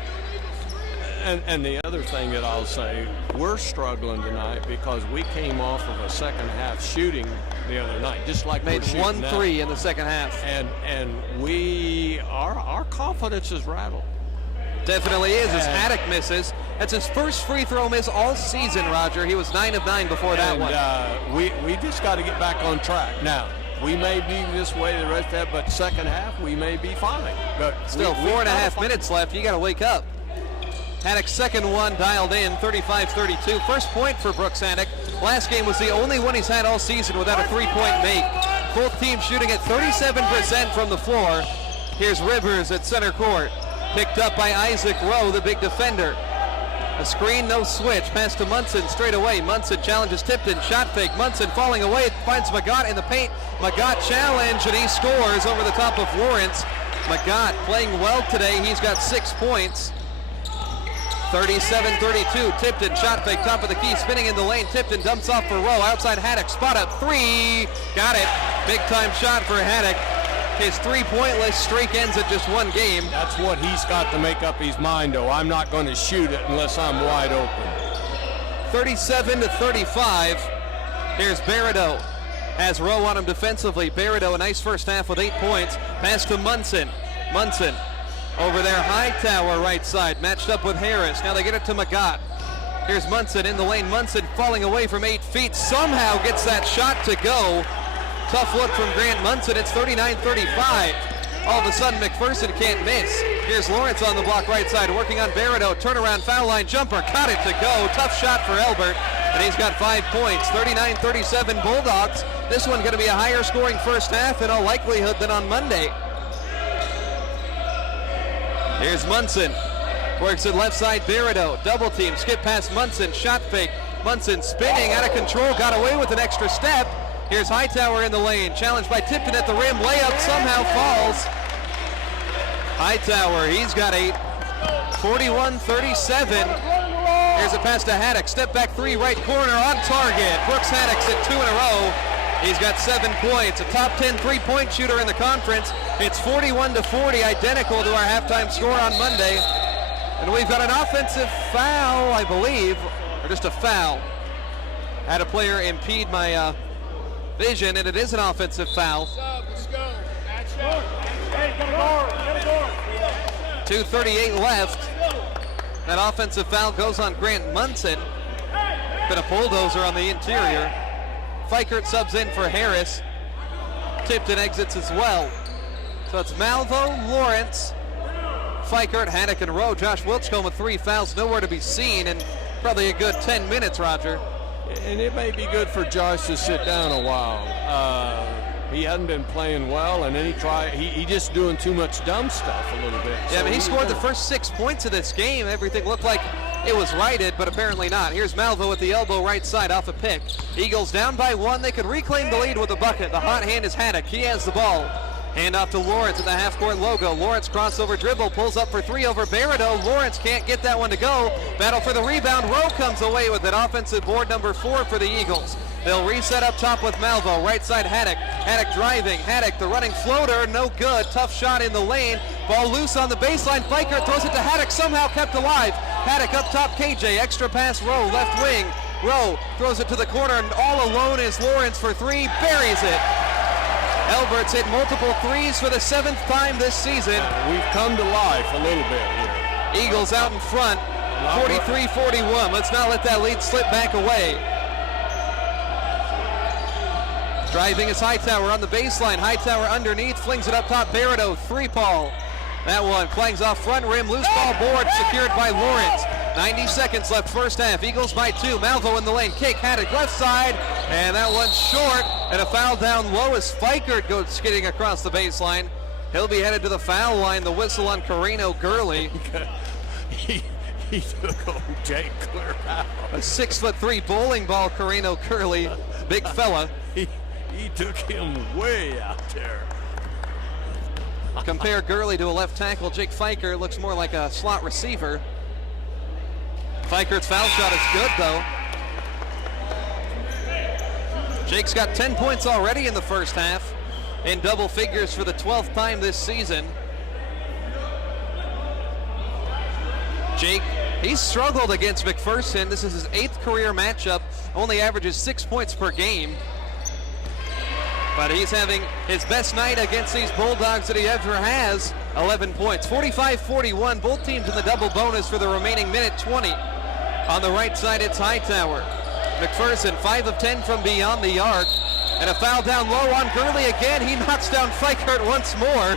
And the other thing that I'll say, we're struggling tonight because we came off of a second half shooting the other night, just like made we're 1-3 in the second half. And our confidence is rattled. Definitely is, as Haddock misses. That's his first free throw miss all season, Roger. He was 9 of 9 before that one. We just got to get back on track. Now, we may be this way the rest of that, but second half we may be fine. But still 4.5 minutes left. You got to wake up. Haddock's second one dialed in, 35-32. First point for Brooks Haddock. Last game was the only one he's had all season without a three-point make. Both teams shooting at 37% from the floor. Here's Rivers at center court. Picked up by Isaac Rowe, the big defender. A screen, no switch. Pass to Munson straight away. Munson challenges Tipton. Shot fake. Munson falling away. Finds Magat in the paint. Magat challenge, and he scores over the top of Lawrence. Magat playing well today. He's got 6 points. 37-32. Tipton shot fake, top of the key, spinning in the lane. Tipton dumps off for Rowe. Outside Haddock. Spot up 3. Got it. Big time shot for Haddock. His 3-pointless streak ends at just 1 game. That's what he's got to make up his mind, though. I'm not going to shoot it unless I'm wide open. 37-35. Here's Barido. Has Rowe on him defensively. Barido, a nice first half with 8 points. Pass to Munson. Munson over there, Hightower right side, matched up with Harris. Now they get it to Magat. Here's Munson in the lane. Munson falling away from 8 feet. Somehow gets that shot to go. Tough look from Grant Munson. It's 39-35. All of a sudden, McPherson can't miss. Here's Lawrence on the block right side, working on Barido. Turnaround foul line jumper. Got it to go. Tough shot for Elbert. And he's got 5 points. 39-37 Bulldogs. This one going to be a higher scoring first half in all likelihood than on Monday. Here's Munson. Works it left side, Barido. Double team, skip past Munson. Shot fake. Munson spinning out of control. Got away with an extra step. Here's Hightower in the lane. Challenged by Tipton at the rim. Layup somehow falls. Hightower, he's got 8. 41-37. Here's a pass to Haddock. Step back 3, right corner on target. Brooks Haddock's at 2 in a row. He's got 7 points. A top 10 three-point shooter in the conference. It's 41-40, identical to our halftime score on Monday. And we've got an offensive foul, I believe, or just a foul. Had a player impede my vision, and it is an offensive foul. Let's go. Hey, get a guard. Get a guard. 2:38 left. That offensive foul goes on Grant Munson. Been a bulldozer on the interior. Fikert subs in for Harris. Tipton exits as well. So it's Malvo, Lawrence, Fikert, Haddock, and Rowe. Josh Wilchcombe with 3 fouls, nowhere to be seen, and probably a good 10 minutes, Roger. And it may be good for Josh to sit down a while. He hadn't been playing well, and then he just doing too much dumb stuff a little bit. Yeah, but he scored the first 6 points of this game. Everything looked like it was righted, but apparently not. Here's Malvo with the elbow right side off a pick. Eagles down by 1. They could reclaim the lead with a bucket. The hot hand is Haddock. He has the ball. Hand off to Lawrence at the half-court logo. Lawrence crossover dribble, pulls up for 3 over Barido. Lawrence can't get that one to go. Battle for the rebound. Rowe comes away with it. Offensive board number 4 for the Eagles. They'll reset up top with Malvo. Right side Haddock. Haddock driving. Haddock, the running floater, no good. Tough shot in the lane. Ball loose on the baseline. Fikert throws it to Haddock, somehow kept alive. Haddock up top, KJ. Extra pass, Rowe, left wing. Rowe throws it to the corner, and all alone is Lawrence for 3. Buries it. Elbert's hit multiple 3s for the 7th time this season. We've come to life a little bit here. Eagles out in front, 43-41. Let's not let that lead slip back away. Driving is Hightower on the baseline. Hightower underneath, flings it up top. Barido, 3-ball. That one clangs off front rim. Loose ball board secured by Lawrence. 90 seconds left first half. Eagles by 2. Malvo in the lane. Kick, Haddock left side. And that one's short. And a foul down low as Fikert goes skidding across the baseline. He'll be headed to the foul line. The whistle on Carino Gurley. he took old Jake clear out. A 6'3" bowling ball, Carino Gurley. Big fella. He took him way out there. Compare Gurley to a left tackle. Jake Fiker looks more like a slot receiver. Fiker's foul shot is good, though. Jake's got 10 points already in the first half, in double figures for the 12th time this season. Jake, he's struggled against McPherson. This is his 8th career matchup, only averages 6 points per game. But he's having his best night against these Bulldogs that he ever has. 11 points, 45-41. Both teams in the double bonus for the remaining minute 20. On the right side, it's Hightower. McPherson, 5 of 10 from beyond the arc. And a foul down low on Gurley again. He knocks down Fikert once more.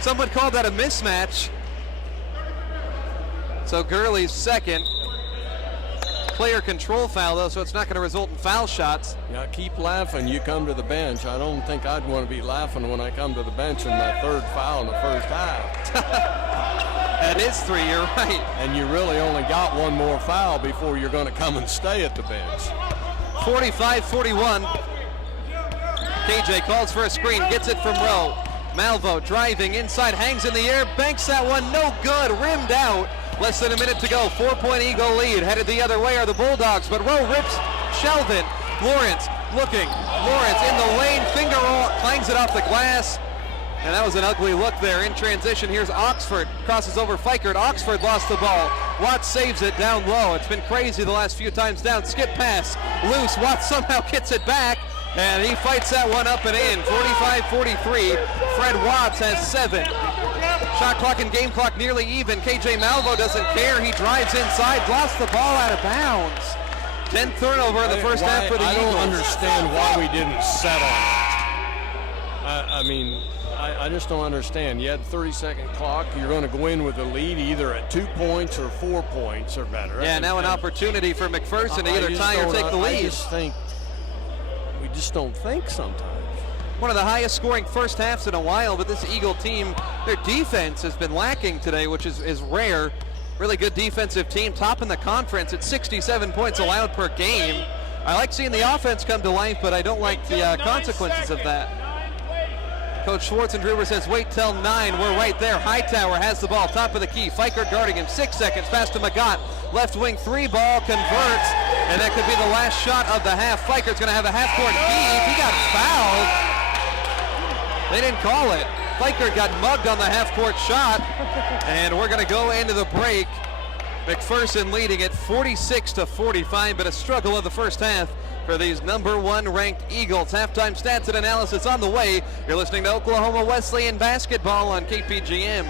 Someone called that a mismatch. So Gurley's second. Player control foul, though, so it's not going to result in foul shots. Yeah, keep laughing. You come to the bench. I don't think I'd want to be laughing when I come to the bench in my 3rd foul in the first half. That is 3, you're right. And you really only got one more foul before you're going to come and stay at the bench. 45-41. KJ calls for a screen, gets it from Rowe. Malvo driving inside, hangs in the air, banks that one, no good, rimmed out. Less than a minute to go, 4-point Eagle lead. Headed the other way are the Bulldogs, but Rowe rips Sheldon. Lawrence looking, Lawrence in the lane, finger roll, clangs it off the glass. And that was an ugly look there. In transition, here's Oxford, crosses over Fikert. Oxford lost the ball. Watts saves it down low. It's been crazy the last few times down. Skip pass, loose. Watts somehow gets it back, and he fights that one up and in. 45-43. Fred Watts has 7. Shot clock and game clock nearly even. KJ Malvo doesn't care. He drives inside, lost the ball out of bounds. 10th turnover in the first half for the Eagles. I don't understand why we didn't settle on it. I mean, I just don't understand. You had a 30-second clock. You're going to go in with a lead either at 2 points or 4 points or better. Yeah, now an opportunity for McPherson to either tie or take the lead. I just think we just don't think sometimes. One of the highest scoring first halves in a while, but this Eagle team, their defense has been lacking today, which is rare. Really good defensive team, top in the conference at 67 points allowed per game. I like seeing the offense come to life, but I don't like the consequences of that. Coach Schwartzendruber says, wait till 9. We're right there. Hightower has the ball, top of the key. Fikert guarding him, 6 seconds. Pass to Magat. Left wing 3 ball, converts, and that could be the last shot of the half. Fikert's going to have a half-court heave. He got fouled. They didn't call it. Fikert got mugged on the half-court shot, and we're going to go into the break. McPherson leading at 46-45, but a struggle of the first half for these #1 ranked Eagles. Halftime stats and analysis on the way. You're listening to Oklahoma Wesleyan basketball on KPGM.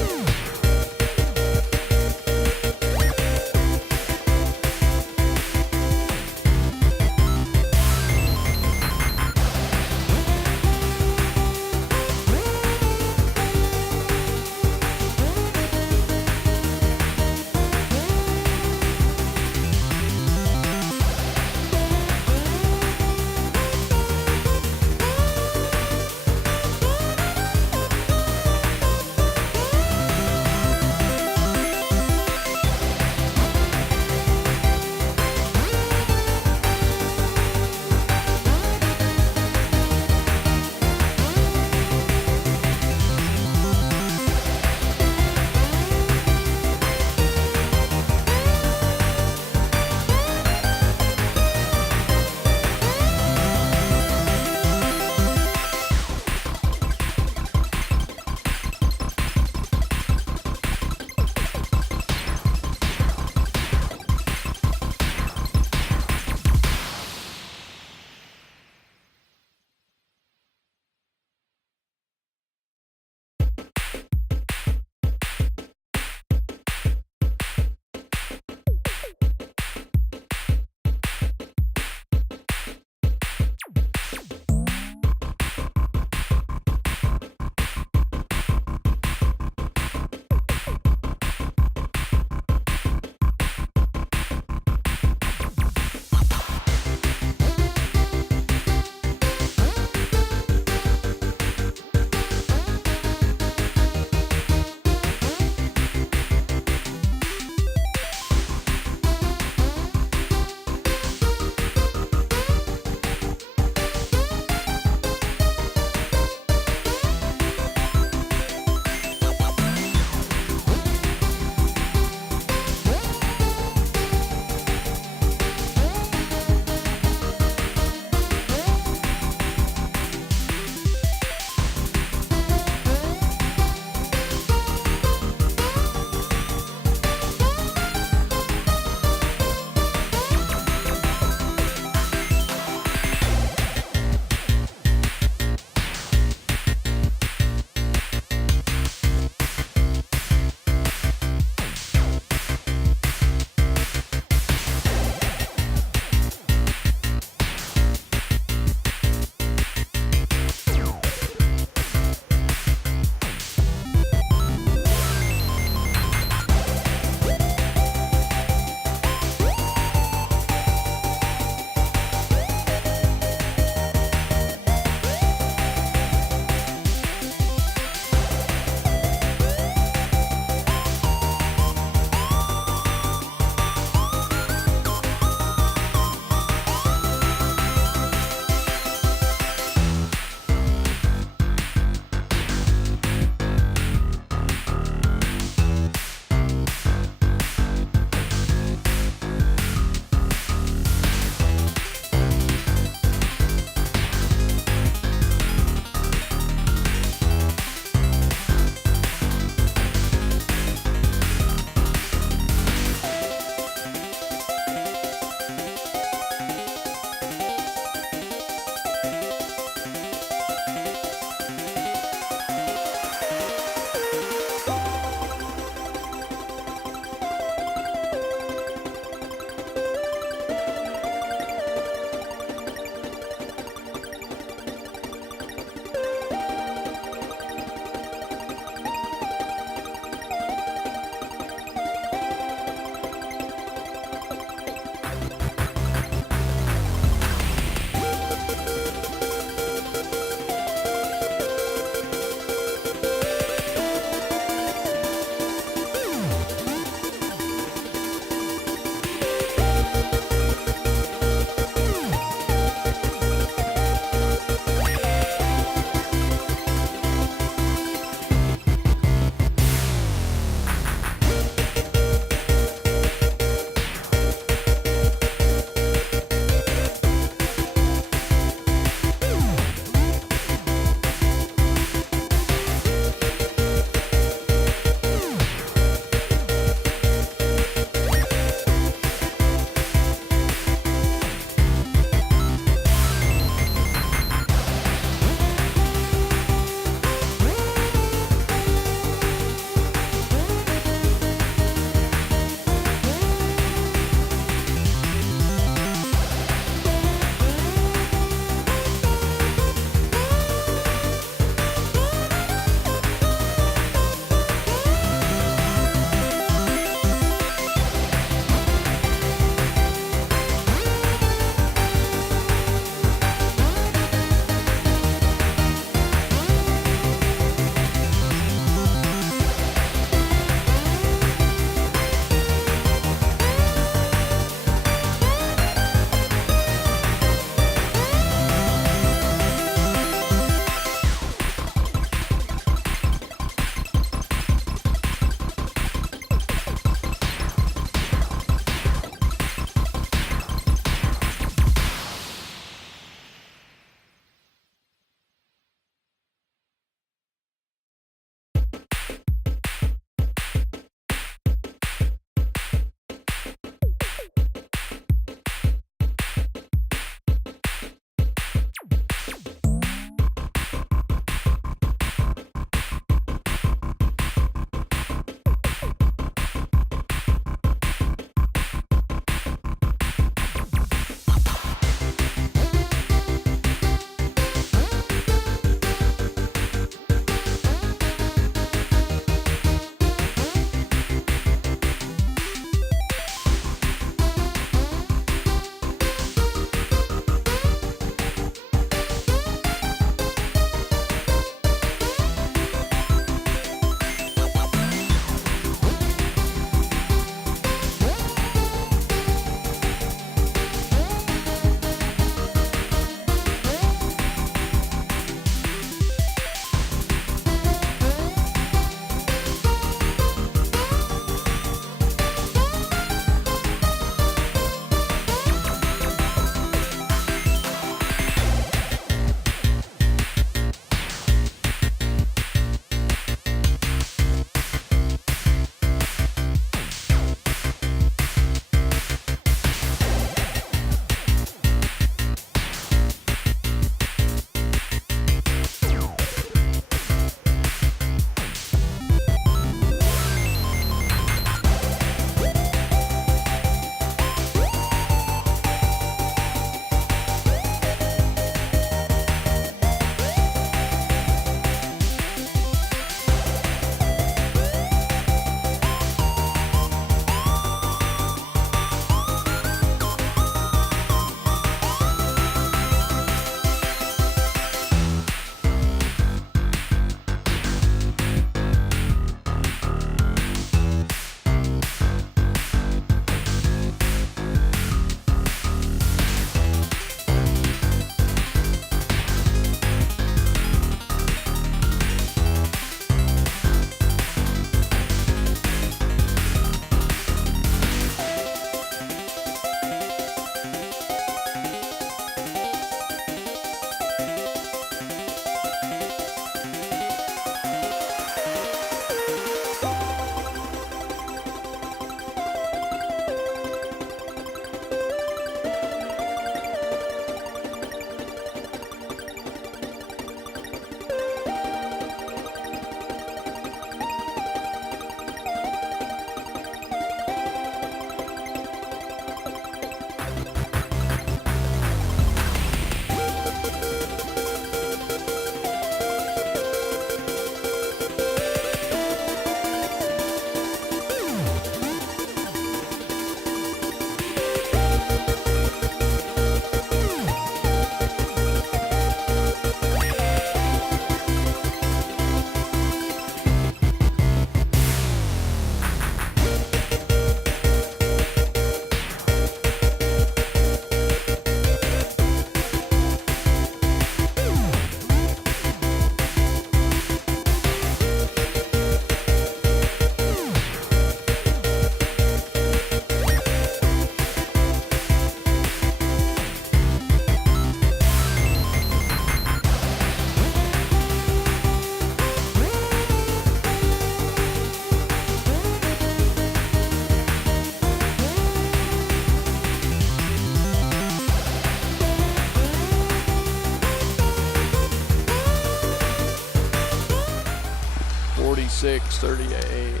36-38.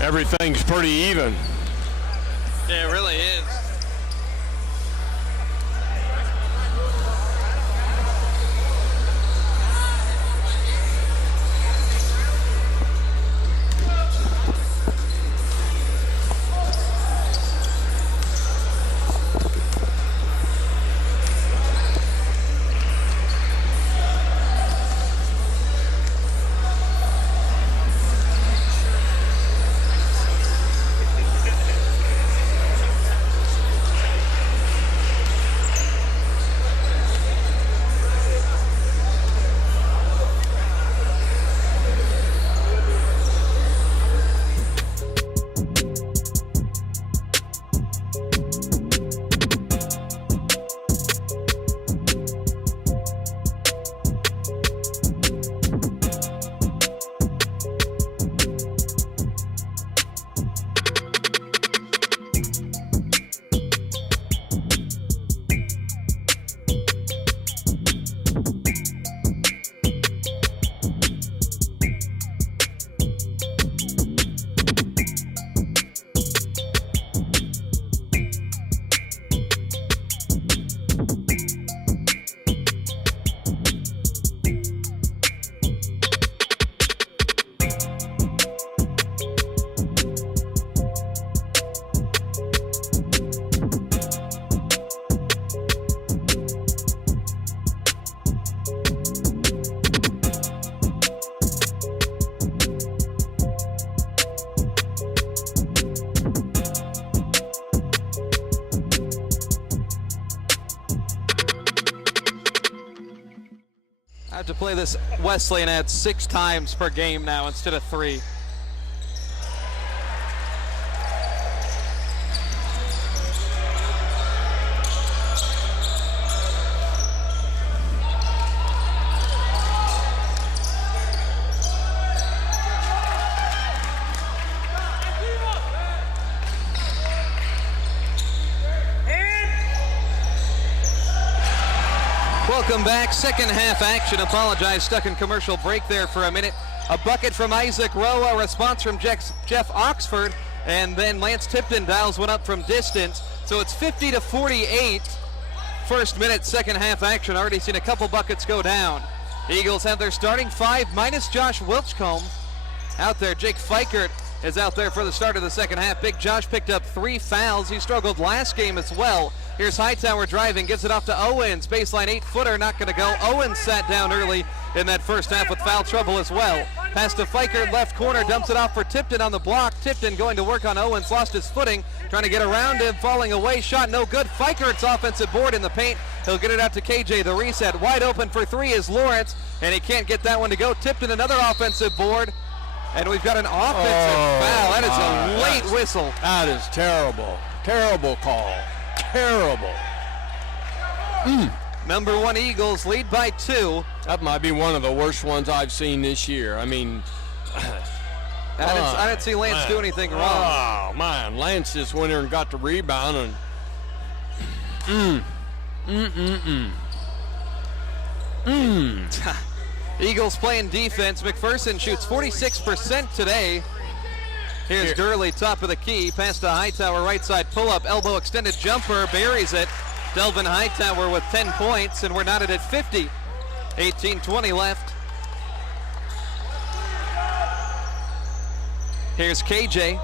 Everything's pretty even. Yeah, it really is. I have to play this Wesleyan ad 6 times per game now instead of 3. Welcome back. Second half action. Apologize, stuck in commercial break there for a minute. A bucket from Isaac Rowe, a response from Jeff Oxford, and then Lance Tipton dials one up from distance. So it's 50-48. First minute, second half action. Already seen a couple buckets go down. The Eagles have their starting 5 minus Josh Wilchcomb out there. Jake Fikert is out there for the start of the second half. Big Josh picked up 3 fouls. He struggled last game as well. Here's Hightower driving, gives it off to Owens. Baseline 8-footer, not going to go. Owens sat down early in that first half with foul trouble as well. Pass to Fikert, left corner, dumps it off for Tipton on the block. Tipton going to work on Owens, lost his footing, trying to get around him, falling away. Shot no good. Fikert's offensive board in the paint. He'll get it out to KJ, the reset. Wide open for 3 is Lawrence, and he can't get that one to go. Tipton, another offensive board. And we've got an offensive foul. That is a late whistle. That is terrible. Terrible call. Terrible. Number 1 Eagles lead by 2. That might be one of the worst ones I've seen this year. I mean, I didn't see Lance do anything wrong. Oh, man. Lance just went there and got the rebound and Eagles playing defense. McPherson shoots 46% today. Here's Gurley, top of the key. Pass to Hightower, right side pull-up, elbow extended jumper, buries it. Delvin Hightower with 10 points, and we're knotted at 50. 18-20 left. Here's KJ.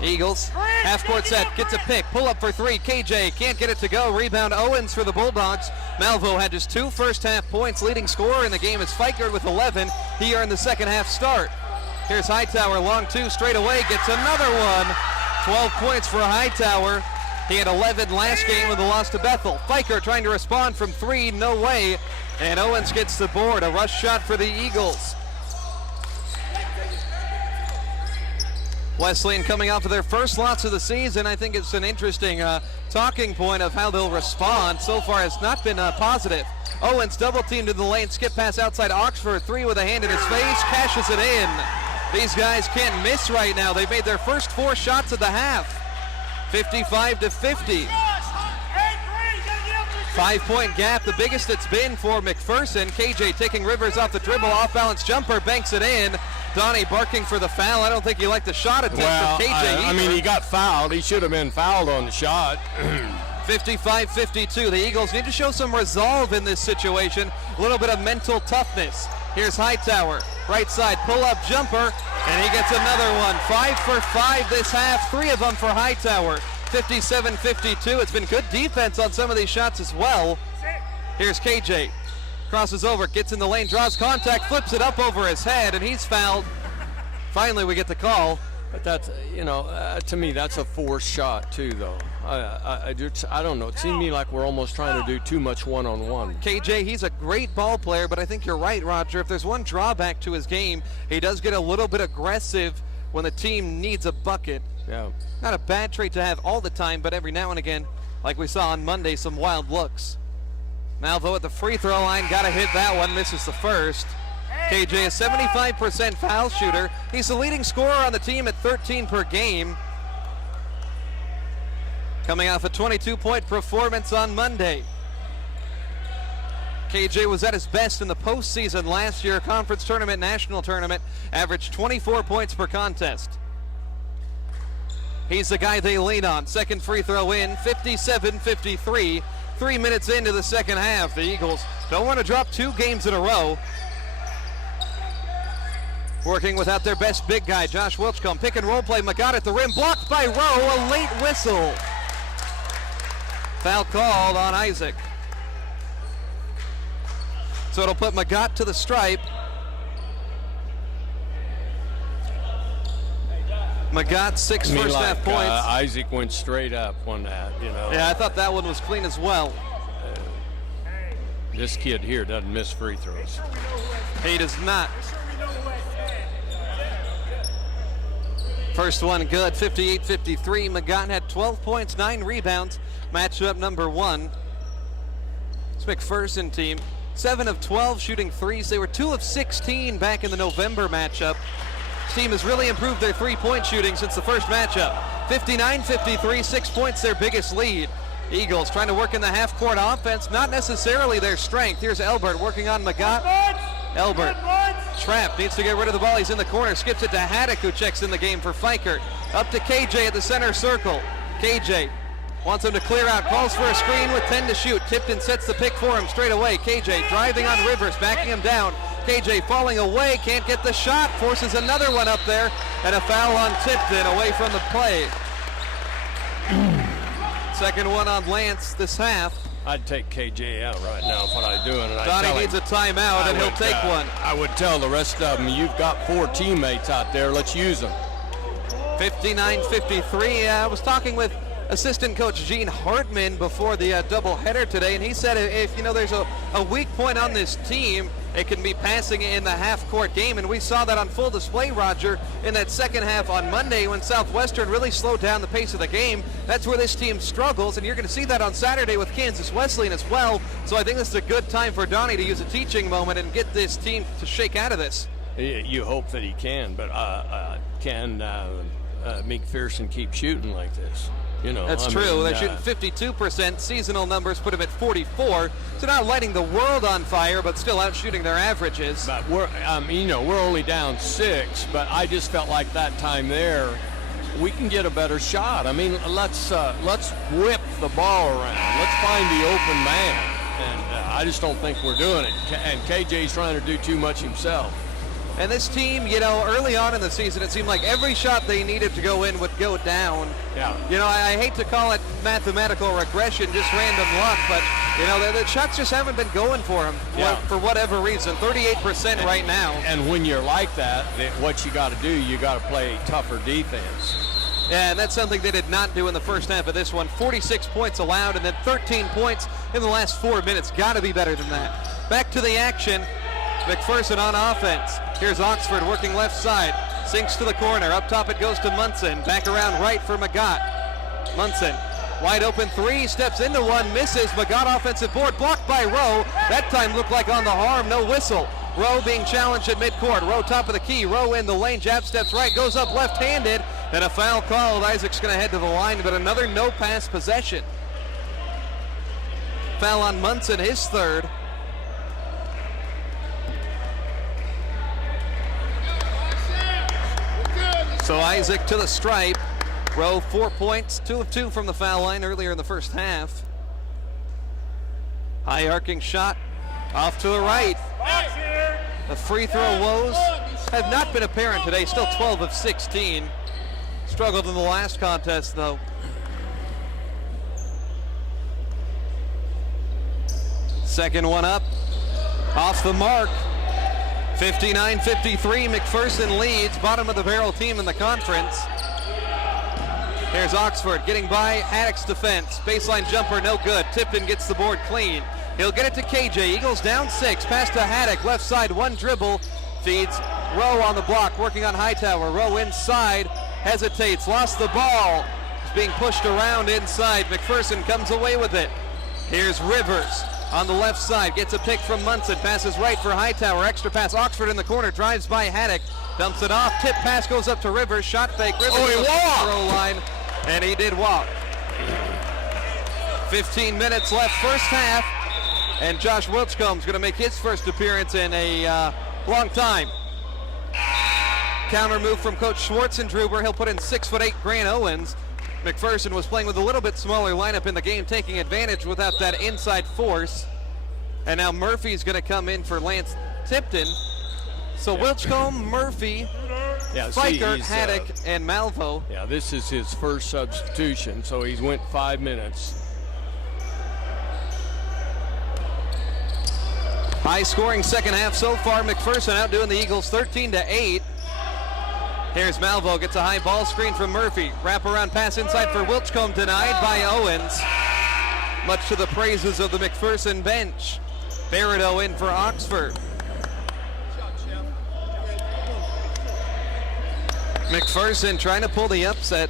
Eagles, half-court set, gets a pick, pull-up for 3. KJ can't get it to go. Rebound Owens for the Bulldogs. Malvo had just 2 first-half points. Leading scorer in the game is Fikert with 11. He earned the second-half start. Here's Hightower, long 2, straight away, gets another one. 12 points for Hightower. He had 11 last game with a loss to Bethel. Fikert trying to respond from 3, no way. And Owens gets the board, a rush shot for the Eagles. Wesleyan coming off of their first loss of the season. I think it's an interesting talking point of how they'll respond. So far it's not been positive. Owens double teamed in the lane, skip pass outside Oxford, 3 with a hand in his face, cashes it in. These guys can't miss right now. They've made their first 4 shots of the half. 55-50. 5-point gap, the biggest it's been for McPherson. KJ taking Rivers off the dribble, off-balance jumper, banks it in. Donnie barking for the foul. I don't think he liked the shot attempt from KJ I mean, he got fouled. He should have been fouled on the shot. 55-52. The Eagles need to show some resolve in this situation. A little bit of mental toughness. Here's Hightower, right side, pull-up jumper, and he gets another one. 5 for 5 this half, 3 of them for Hightower. 57-52. It's been good defense on some of these shots as well. Here's KJ. Crosses over, gets in the lane, draws contact, flips it up over his head, and he's fouled. Finally, we get the call. But that's, to me, that's a forced shot too, though. I don't know. It seemed to me like we're almost trying to do too much one-on-one. KJ, he's a great ball player, but I think you're right, Roger. If there's one drawback to his game, he does get a little bit aggressive when the team needs a bucket. Yeah. Not a bad trait to have all the time, but every now and again, like we saw on Monday, some wild looks. Malvo at the free throw line, gotta hit that one, misses the first. KJ, a 75% foul shooter. He's the leading scorer on the team at 13 per game. Coming off a 22-point performance on Monday. KJ was at his best in the postseason last year, conference tournament, national tournament, averaged 24 points per contest. He's the guy they lean on. Second free throw in, 57-53. 3 minutes into the second half. The Eagles don't want to drop 2 games in a row. Working without their best big guy, Josh Wilchcomb. Pick and roll play, Magat at the rim, blocked by Rowe, a late whistle. Foul called on Isaac. So it'll put Magat to the stripe. Magat 6 first half points. Isaac went straight up on that, Yeah, I thought that one was clean as well. This kid here doesn't miss free throws. He does not. First one good, 58-53. Magat had 12 points, 9 rebounds. Matchup number 1. This McPherson team, 7 of 12 shooting threes. They were 2 of 16 back in the November matchup. This team has really improved their three-point shooting since the first matchup. 59-53, 6 points their biggest lead. Eagles trying to work in the half-court offense, not necessarily their strength. Here's Elbert working on Magat. Elbert, trapped, needs to get rid of the ball. He's in the corner, skips it to Haddock, who checks in the game for Fikert. Up to KJ at the center circle. KJ wants him to clear out, calls for a screen with 10 to shoot. Tipton sets the pick for him straight away. KJ driving on Rivers, backing him down. KJ falling away, can't get the shot, forces another one up there, and a foul on Tipton away from the play. Second one on Lance this half. I'd take KJ out right now if what I'm doing. And Donnie needs a timeout, and he'll take one. I would tell the rest of them, you've got 4 teammates out there, let's use them. 59-53. I was talking with assistant coach Gene Hartman before the doubleheader today, and he said if there's a weak point on this team, it can be passing in the half-court game, and we saw that on full display, Roger, in that second half on Monday when Southwestern really slowed down the pace of the game. That's where this team struggles, and you're going to see that on Saturday with Kansas Wesleyan as well. So I think this is a good time for Donnie to use a teaching moment and get this team to shake out of this. You hope that he can, but can McPherson keep shooting like this? That's true. They're shooting 52%. Seasonal numbers put them at 44. So not lighting the world on fire, but still out shooting their averages. But we're only down 6. But I just felt like that time there, we can get a better shot. I mean, let's whip the ball around. Let's find the open man. And I just don't think we're doing it. And KJ's trying to do too much himself. And this team, early on in the season, it seemed like every shot they needed to go in would go down. Yeah. I hate to call it mathematical regression, just random luck, but, the shots just haven't been going for them for whatever reason. 38% right now. And when you're like that, what you got to do, you got to play tougher defense. Yeah, and that's something they did not do in the first half of this one. 46 points allowed, and then 13 points in the last 4 minutes. Got to be better than that. Back to the action. McPherson on offense. Here's Oxford working left side. Sinks to the corner. Up top it goes to Munson. Back around right for Magat. Munson, wide open 3. Steps into one. Misses. Magat offensive board. Blocked by Rowe. That time looked like on the harm. No whistle. Rowe being challenged at midcourt. Rowe top of the key. Rowe in the lane. Jab steps right. Goes up left-handed. And a foul called. Isaac's going to head to the line, but another no-pass possession. Foul on Munson, his third. So Isaac to the stripe. Rowe 4 points, 2 of 2 from the foul line earlier in the first half. High arcing shot off to the right. The free throw woes have not been apparent today. Still 12 of 16. Struggled in the last contest though. Second one up, off the mark. 59-53, McPherson leads, bottom of the barrel team in the conference. Here's Oxford getting by Haddock's defense. Baseline jumper, no good. Tipton gets the board clean. He'll get it to KJ. Eagles down 6, pass to Haddock, left side, one dribble. Feeds Rowe on the block, working on Hightower. Rowe inside, hesitates, lost the ball. It's being pushed around inside. McPherson comes away with it. Here's Rivers. On the left side, gets a pick from Munson, passes right for Hightower, extra pass, Oxford in the corner, drives by Haddock, dumps it off, tip pass goes up to Rivers, shot fake, Rivers he to the walked! throw line, and he did walk. 15 minutes left, first half, and Josh Wilchcomb's going to make his first appearance in a long time. Counter move from Coach Schwartzendruber, he'll put in 6'8" Grant Owens. McPherson was playing with a little bit smaller lineup in the game, taking advantage without that inside force. And now Murphy's going to come in for Lance Tipton. So Wilchcomb, Murphy, Fikert, Haddock, and Malvo. Yeah, this is his first substitution, so he's went 5 minutes. High scoring second half so far. McPherson outdoing the Eagles 13-8. Here's Malvo, gets a high ball screen from Murphy. Wraparound pass inside for Wilchcomb, denied by Owens. Much to the praises of the McPherson bench. Barido in for Oxford. McPherson trying to pull the upset.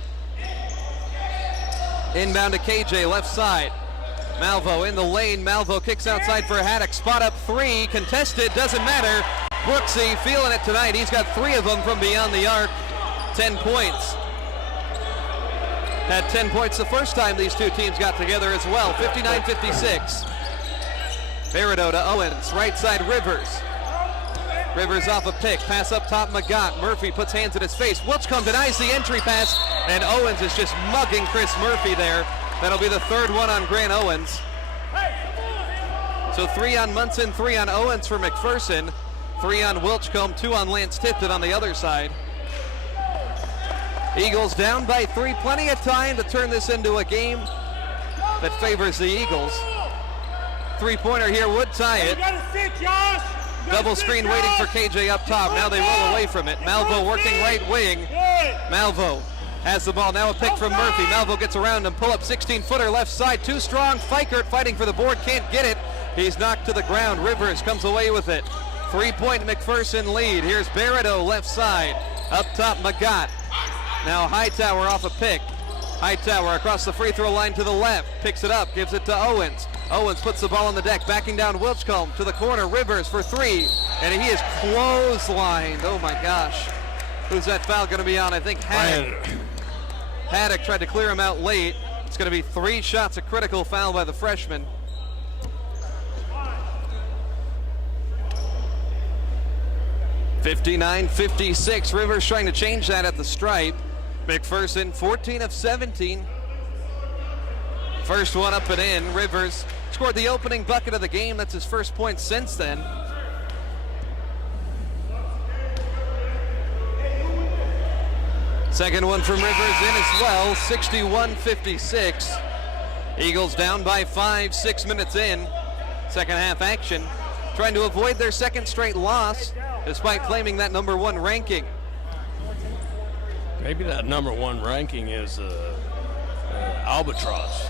Inbound to KJ, left side. Malvo in the lane. Malvo kicks outside for Haddock. Spot up three, contested, doesn't matter. Brooksy feeling it tonight. He's got 3 of them from beyond the arc. 10 points. Had 10 points the first time these two teams got together as well. 59-56. Barido to Owens. Right side, Rivers. Rivers off a pick. Pass up top, Magat. Murphy puts hands in his face. Wilchcomb denies the entry pass, and Owens is just mugging Chris Murphy there. That'll be the third one on Grant Owens. So 3 on Munson, 3 on Owens for McPherson. 3 on Wilchcomb, 2 on Lance Tipton on the other side. Eagles down by 3. Plenty of time to turn this into a game that favors the Eagles. 3-pointer here would tie it. Double screen waiting for KJ up top. Now they roll away from it. Malvo working right wing. Malvo has the ball. Now a pick from Murphy. Malvo gets around him. Pull up 16-footer left side. Too strong. Fikert fighting for the board. Can't get it. He's knocked to the ground. Rivers comes away with it. 3-point McPherson lead. Here's Barido left side. Up top, Magat. Now Hightower off a pick. Hightower across the free throw line to the left. Picks it up, gives it to Owens. Owens puts the ball on the deck, backing down Wilchcomb to the corner. Rivers for 3. And he is clotheslined. Oh my gosh. Who's that foul going to be on? I think Haddock. Haddock tried to clear him out late. It's going to be 3 shots, a critical foul by the freshman. (59-56). Rivers trying to change that at the stripe. McPherson 14 of 17. First one up and in. Rivers scored the opening bucket of the game. That's his first point since then. Second one from Rivers in as well. 61-56. Eagles down by 5, 6 minutes in. Second half action. Trying to avoid their second straight loss despite claiming that number 1 ranking. Maybe that number 1 ranking is albatross.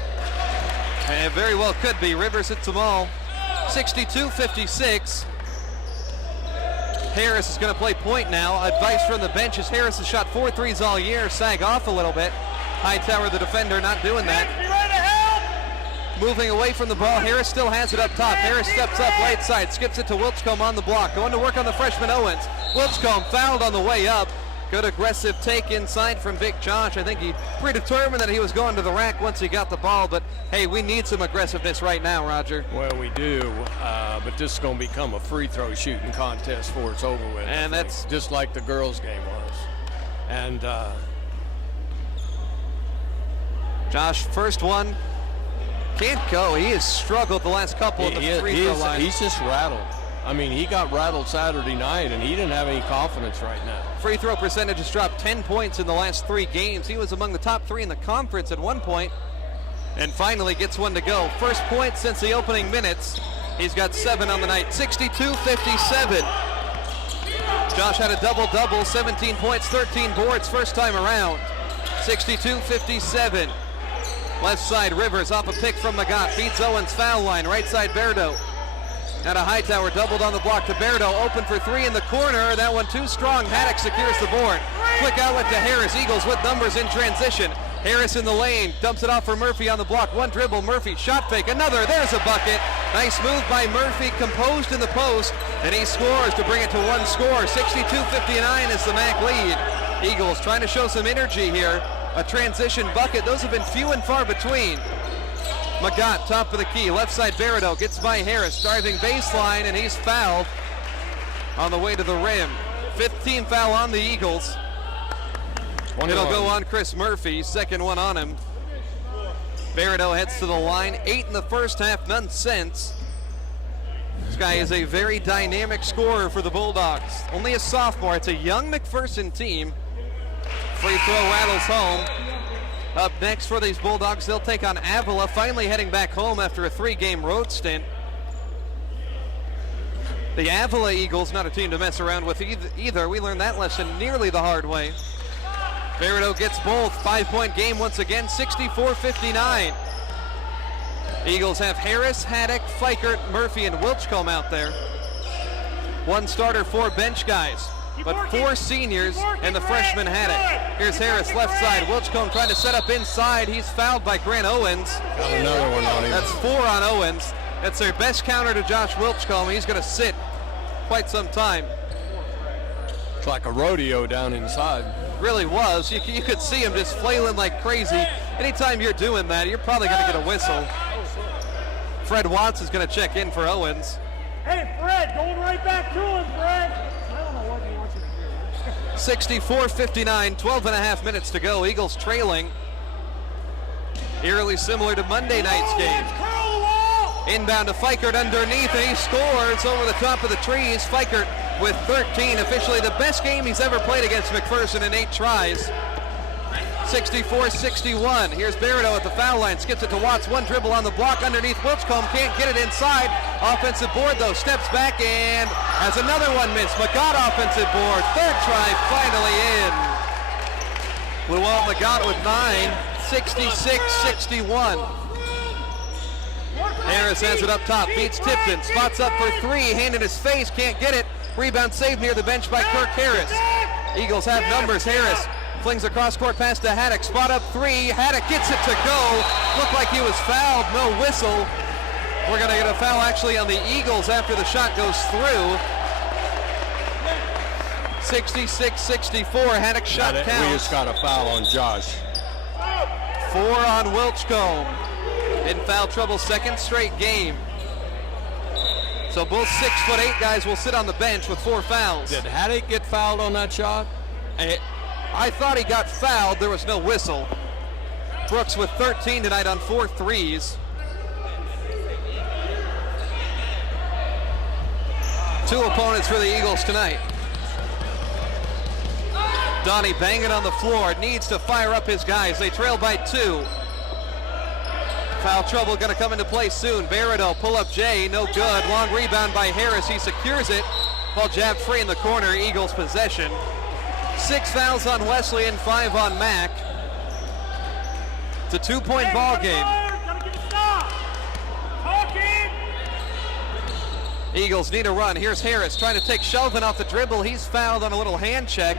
And it very well could be. Rivers hits them all. 62-56. Harris is going to play point now. Advice from the bench is Harris has shot 4 threes all year. Sag off a little bit. Hightower, the defender, not doing that. Moving away from the ball. Harris still has it up top. Harris steps up right side. Skips it to Wilchcomb on the block. Going to work on the freshman Owens. Wilchcomb fouled on the way up. Good aggressive take inside from Big Josh. I think he predetermined that he was going to the rack once he got the ball, but hey, we need some aggressiveness right now, Roger. Well, we do, but this is going to become a free throw shooting contest before it's over with. And that's just like the girls' game was. And Josh, first one, can't go. He has struggled the last couple of the free throw line. He's just rattled. I mean, he got rattled Saturday night, and he didn't have any confidence right now. Free throw percentage has dropped 10 points in the last 3 games. He was among the top 3 in the conference at one point, and finally gets one to go. First point since the opening minutes. He's got 7 on the night, 62-57. Josh had a double-double, 17 points, 13 boards first time around. 62-57. Left side, Rivers off a pick from Magat, beats Owens foul line. Right side, Berdo. Now to Hightower, doubled on the block to Berdo, open for 3 in the corner. That one too strong. Haddock secures the board. Quick outlet to Harris. Eagles with numbers in transition. Harris in the lane, dumps it off for Murphy on the block. One dribble, Murphy, shot fake, another. There's a bucket. Nice move by Murphy, composed in the post, and he scores to bring it to one score. 62-59 is the MAC lead. Eagles trying to show some energy here. A transition bucket. Those have been few and far between. Magat, top of the key, left side Berardo, gets by Harris, driving baseline, and he's fouled on the way to the rim. 15 foul on the Eagles. It'll go on Chris Murphy, second one on him. Berardo heads to the line, 8 in the first half, none since. This guy is a very dynamic scorer for the Bulldogs. Only a sophomore, it's a young McPherson team. Free throw rattles home. Up next for these Bulldogs, they'll take on Avila, finally heading back home after a 3-game road stint. The Avila Eagles, not a team to mess around with either. We learned that lesson nearly the hard way. Berardo gets both. 5-point game once again, 64-59. Eagles have Harris, Haddock, Fikert, Murphy, and Wilchcombe out there. 1 starter, 4 bench guys. But 4 seniors and the freshman Haddock. Here's Harris left side. Wilchcombe trying to set up inside. He's fouled by Grant Owens. Got another one on him. That's 4 on Owens. That's their best counter to Josh Wilchcombe. He's going to sit quite some time. It's like a rodeo down inside. Really was. You could see him just flailing like crazy. Anytime you're doing that, you're probably going to get a whistle. Fred Watts is going to check in for Owens. Hey, Fred, going right back to him, Fred. 64-59, 12 and a half minutes to go. Eagles trailing. Eerily similar to Monday night's game. Inbound to Fikert underneath, and he scores over the top of the trees. Fikert with 13, officially the best game he's ever played against McPherson in 8 tries. 64-61. Here's Berardo at the foul line, skips it to Watts, 1 dribble on the block underneath Wilchcombe, can't get it inside. Offensive board though, steps back and has another one missed. Magat offensive board, 3rd try finally in. Llewellyn Magat with 9, 66-61. Harris has it up top, beats Tipton, spots up for 3, hand in his face, can't get it. Rebound saved near the bench by Kirk Harris. Eagles have numbers, Harris flings a cross-court pass to Haddock, spot up 3, Haddock gets it to go. Looked like he was fouled, no whistle. We're gonna get a foul actually on the Eagles after the shot goes through. 66-64, Haddock shot counts. We just got a foul on Josh. 4 on Wilchcombe. In foul trouble, 2nd straight game. So both 6'8" guys will sit on the bench with 4 fouls. Did Haddock get fouled on that shot? I thought he got fouled. There was no whistle. Brooks with 13 tonight on 4 threes. 2 opponents for the Eagles tonight. Donnie banging on the floor, needs to fire up his guys. They trail by 2. Foul trouble going to come into play soon. Berardo, pull up Jay, no good. Long rebound by Harris, he secures it. Ball jabbed free in the corner, Eagles possession. 6 fouls on Wesley and 5 on Mac. It's a 2-point ball game. Eagles need a run. Here's Harris trying to take Shelvin off the dribble. He's fouled on a little hand check.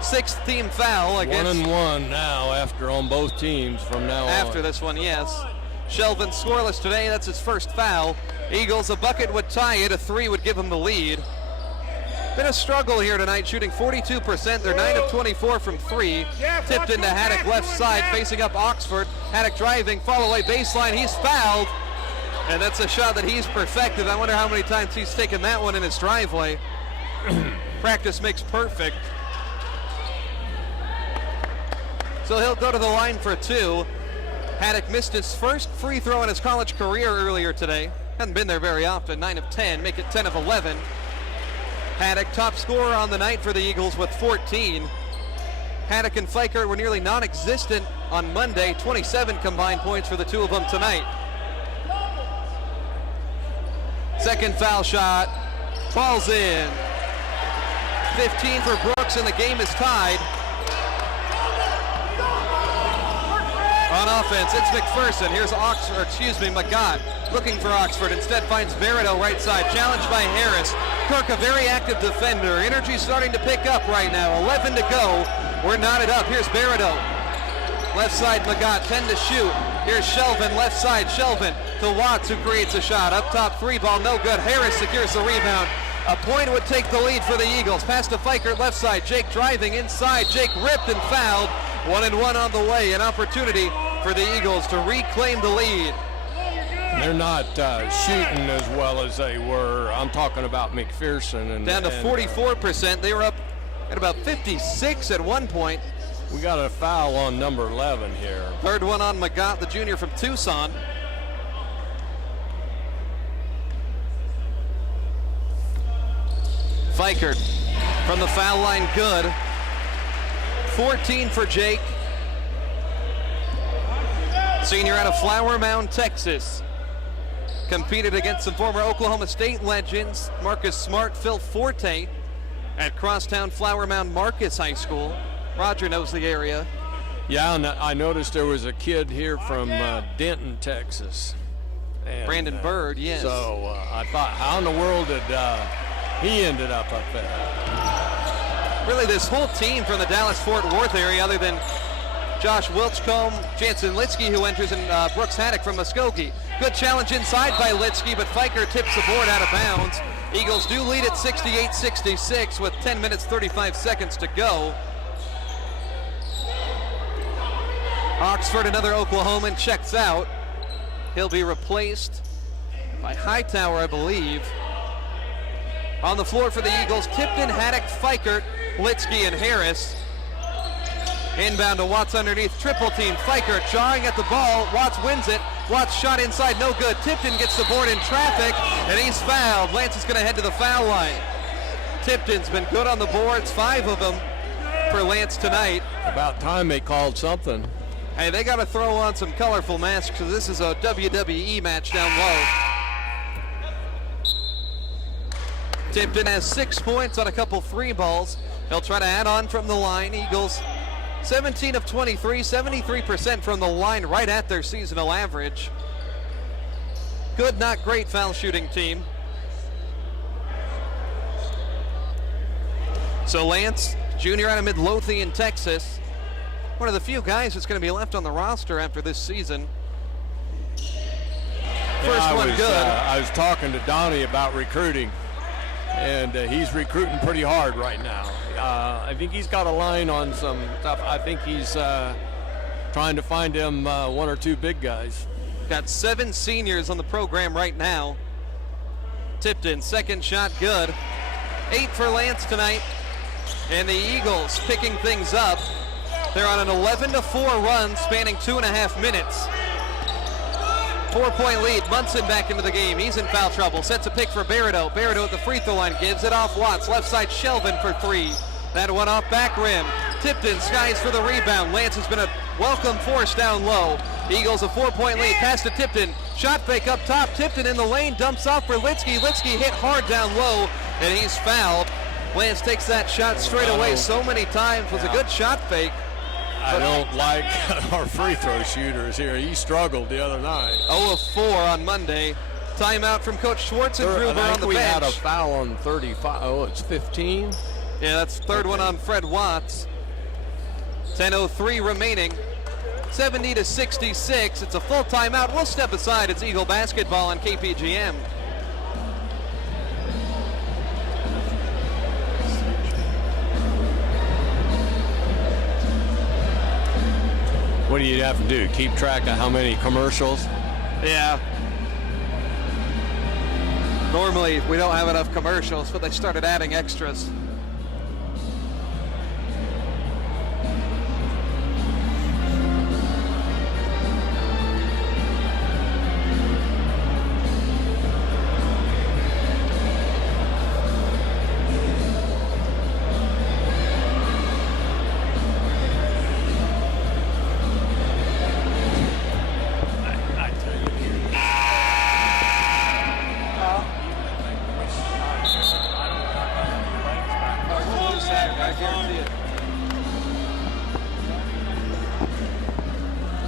6th team foul against. 1-1 now on both teams from now on. After this one, yes. Shelvin scoreless today. That's his first foul. Eagles, a bucket would tie it. A 3 would give him the lead. Been a struggle here tonight, shooting 42%. They're 9 of 24 from 3. Tipped into Haddock left side, facing up Oxford. Haddock driving, fall away baseline. He's fouled. And that's a shot that he's perfected. I wonder how many times he's taken that one in his driveway. Practice makes perfect. So he'll go to the line for 2. Haddock missed his first free throw in his college career earlier today. Hasn't been there very often. 9 of 10, make it 10 of 11. Haddock, top scorer on the night for the Eagles with 14. Haddock and Fikert were nearly non-existent on Monday. 27 combined points for the two of them tonight. Second foul shot, falls in. 15 for Brooks, and the game is tied. On offense, it's McPherson. Here's Magat looking for Oxford. Instead finds Verido right side, challenged by Harris. Kirk, a very active defender. Energy starting to pick up right now. 11 to go. We're knotted up. Here's Verido. Left side, Magat, 10 to shoot. Here's Shelvin, left side, Shelvin to Watts, who creates a shot. Up top, 3 ball, no good. Harris secures the rebound. A point would take the lead for the Eagles. Pass to Fikert, left side. Jake driving inside. Jake ripped and fouled. 1-1 on the way. An opportunity for the Eagles to reclaim the lead. They're not shooting as well as they were. I'm talking about McPherson. Down to 44%. They were up at about 56 at one point. We got a foul on number 11 here. Third one on Magat, the junior from Tucson. Fikert from the foul line, good. 14 for Jake. Senior out of Flower Mound, Texas. Competed against some former Oklahoma State legends, Marcus Smart, Phil Forte, at Crosstown Flower Mound Marcus High School. Roger knows the area. Yeah, and I noticed there was a kid here from Denton, Texas. And, Brandon Bird, yes. So I thought, how in the world did he ended up there? Really, this whole team from the Dallas-Fort Worth area, other than Josh Wilchcomb, Jansen Litsky, who enters, and Brooks Haddock from Muskogee. Good challenge inside by Litsky, but Fikert tips the board out of bounds. Eagles do lead at 68-66 with 10 minutes, 35 seconds to go. Oxford, another Oklahoman, checks out. He'll be replaced by Hightower, I believe. On the floor for the Eagles, Tipton, Haddock, Fikert, Litsky, and Harris. Inbound to Watts underneath, triple team. Fikert jarring at the ball. Watts wins it. Watts shot inside, no good. Tipton gets the board in traffic, and he's fouled. Lance is going to head to the foul line. Tipton's been good on the boards, 5 of them for Lance tonight. About time they called something. Hey, they got to throw on some colorful masks because this is a WWE match down low. Tipton has 6 points on a couple 3 balls. He'll try to add on from the line. Eagles 17 of 23, 73% from the line, right at their seasonal average. Good, not great foul shooting team. So Lance, junior out of Midlothian, Texas, one of the few guys that's going to be left on the roster after this season. First one good. I was talking to Donnie about recruiting, and he's recruiting pretty hard right now. I think he's got a line on some stuff. I think he's trying to find him 1 or 2 big guys. Got 7 seniors on the program right now. Tipton, second shot good. 8 for Lance tonight. And the Eagles picking things up. They're on an 11-4 run spanning 2.5 minutes. 4-point lead. Munson back into the game. He's in foul trouble. Sets a pick for Verido. Verido at the free throw line gives it off Watts. Left side Shelvin for 3. That one off back rim. Tipton skies for the rebound. Lance has been a welcome force down low. Eagles a 4-point lead. Pass to Tipton. Shot fake up top. Tipton in the lane. Dumps off for Litsky. Litsky hit hard down low, and he's fouled. Lance takes that shot straight away so many times. Was a good shot fake. I don't like our free throw shooters here. He struggled the other night. 0 of 4 on Monday. Timeout from Coach Schwartz and Gruber on the bench. We had a foul on 35. Oh, it's 15? Yeah, that's third one on Fred Watts. 10:03 remaining. 70-66. It's a full timeout. We'll step aside. It's Eagle basketball on KPGM. What do you have to do? Keep track of how many commercials? Yeah. Normally we don't have enough commercials, but they started adding extras.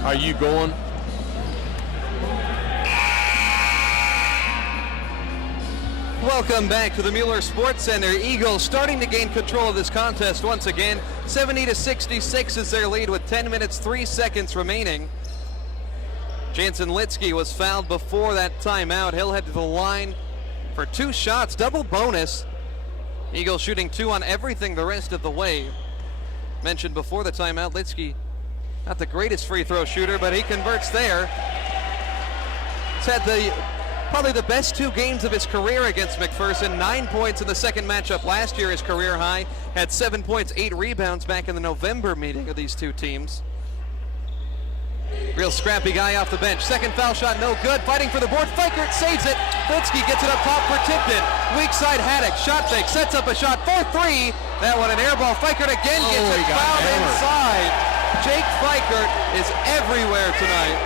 Are you going? Welcome back to the Mueller Sports Center. Eagles starting to gain control of this contest once again. 70-66 is their lead with 10 minutes, 3 seconds remaining. Jansen Litsky was fouled before that timeout. He'll head to the line for 2 shots, double bonus. Eagles shooting 2 on everything the rest of the way. Mentioned before the timeout, Litsky, not the greatest free throw shooter, but he converts there. He's had probably the best 2 games of his career against McPherson. 9 points in the second matchup last year, his career high. Had 7 points, 8 rebounds back in the November meeting of these 2 teams. Real scrappy guy off the bench. Second foul shot, no good. Fighting for the board. Fikert saves it. Litsky gets it up top for Tipton. Weak side Haddock. Shot fake. Sets up a shot for 3. That one an air ball. Fikert again gets it fouled inside. Jake Fikert is everywhere tonight.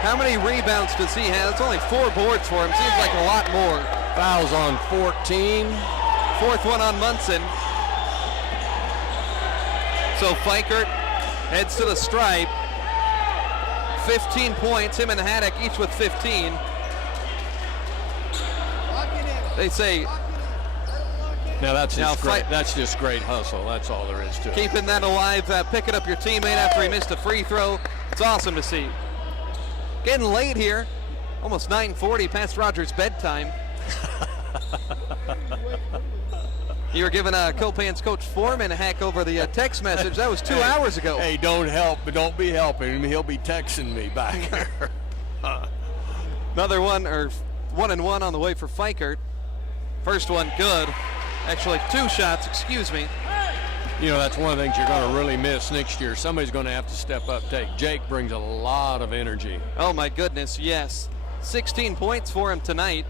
How many rebounds does he have? It's only 4 boards for him. Seems like a lot more. Fouls on 14. 4th one on Munson. So Fikert heads to the stripe. 15 points, him and Haddock each with 15. They say now that's just great hustle. That's all there is to it. Keeping that alive, picking up your teammate after he missed a free throw. It's awesome to see. Getting late here, almost 9:40 past Rogers' bedtime. You were giving Copan's Coach Foreman a heck over the text message. That was 2 hours ago. Hey, don't be helping him. He'll be texting me back here. Another one, or 1 and 1 on the way for Fikert. First one good. Actually, 2 shots, excuse me. You know, that's one of the things you're going to really miss next year. Somebody's going to have to step up, take. Jake brings a lot of energy. Oh my goodness, yes. 16 points for him tonight.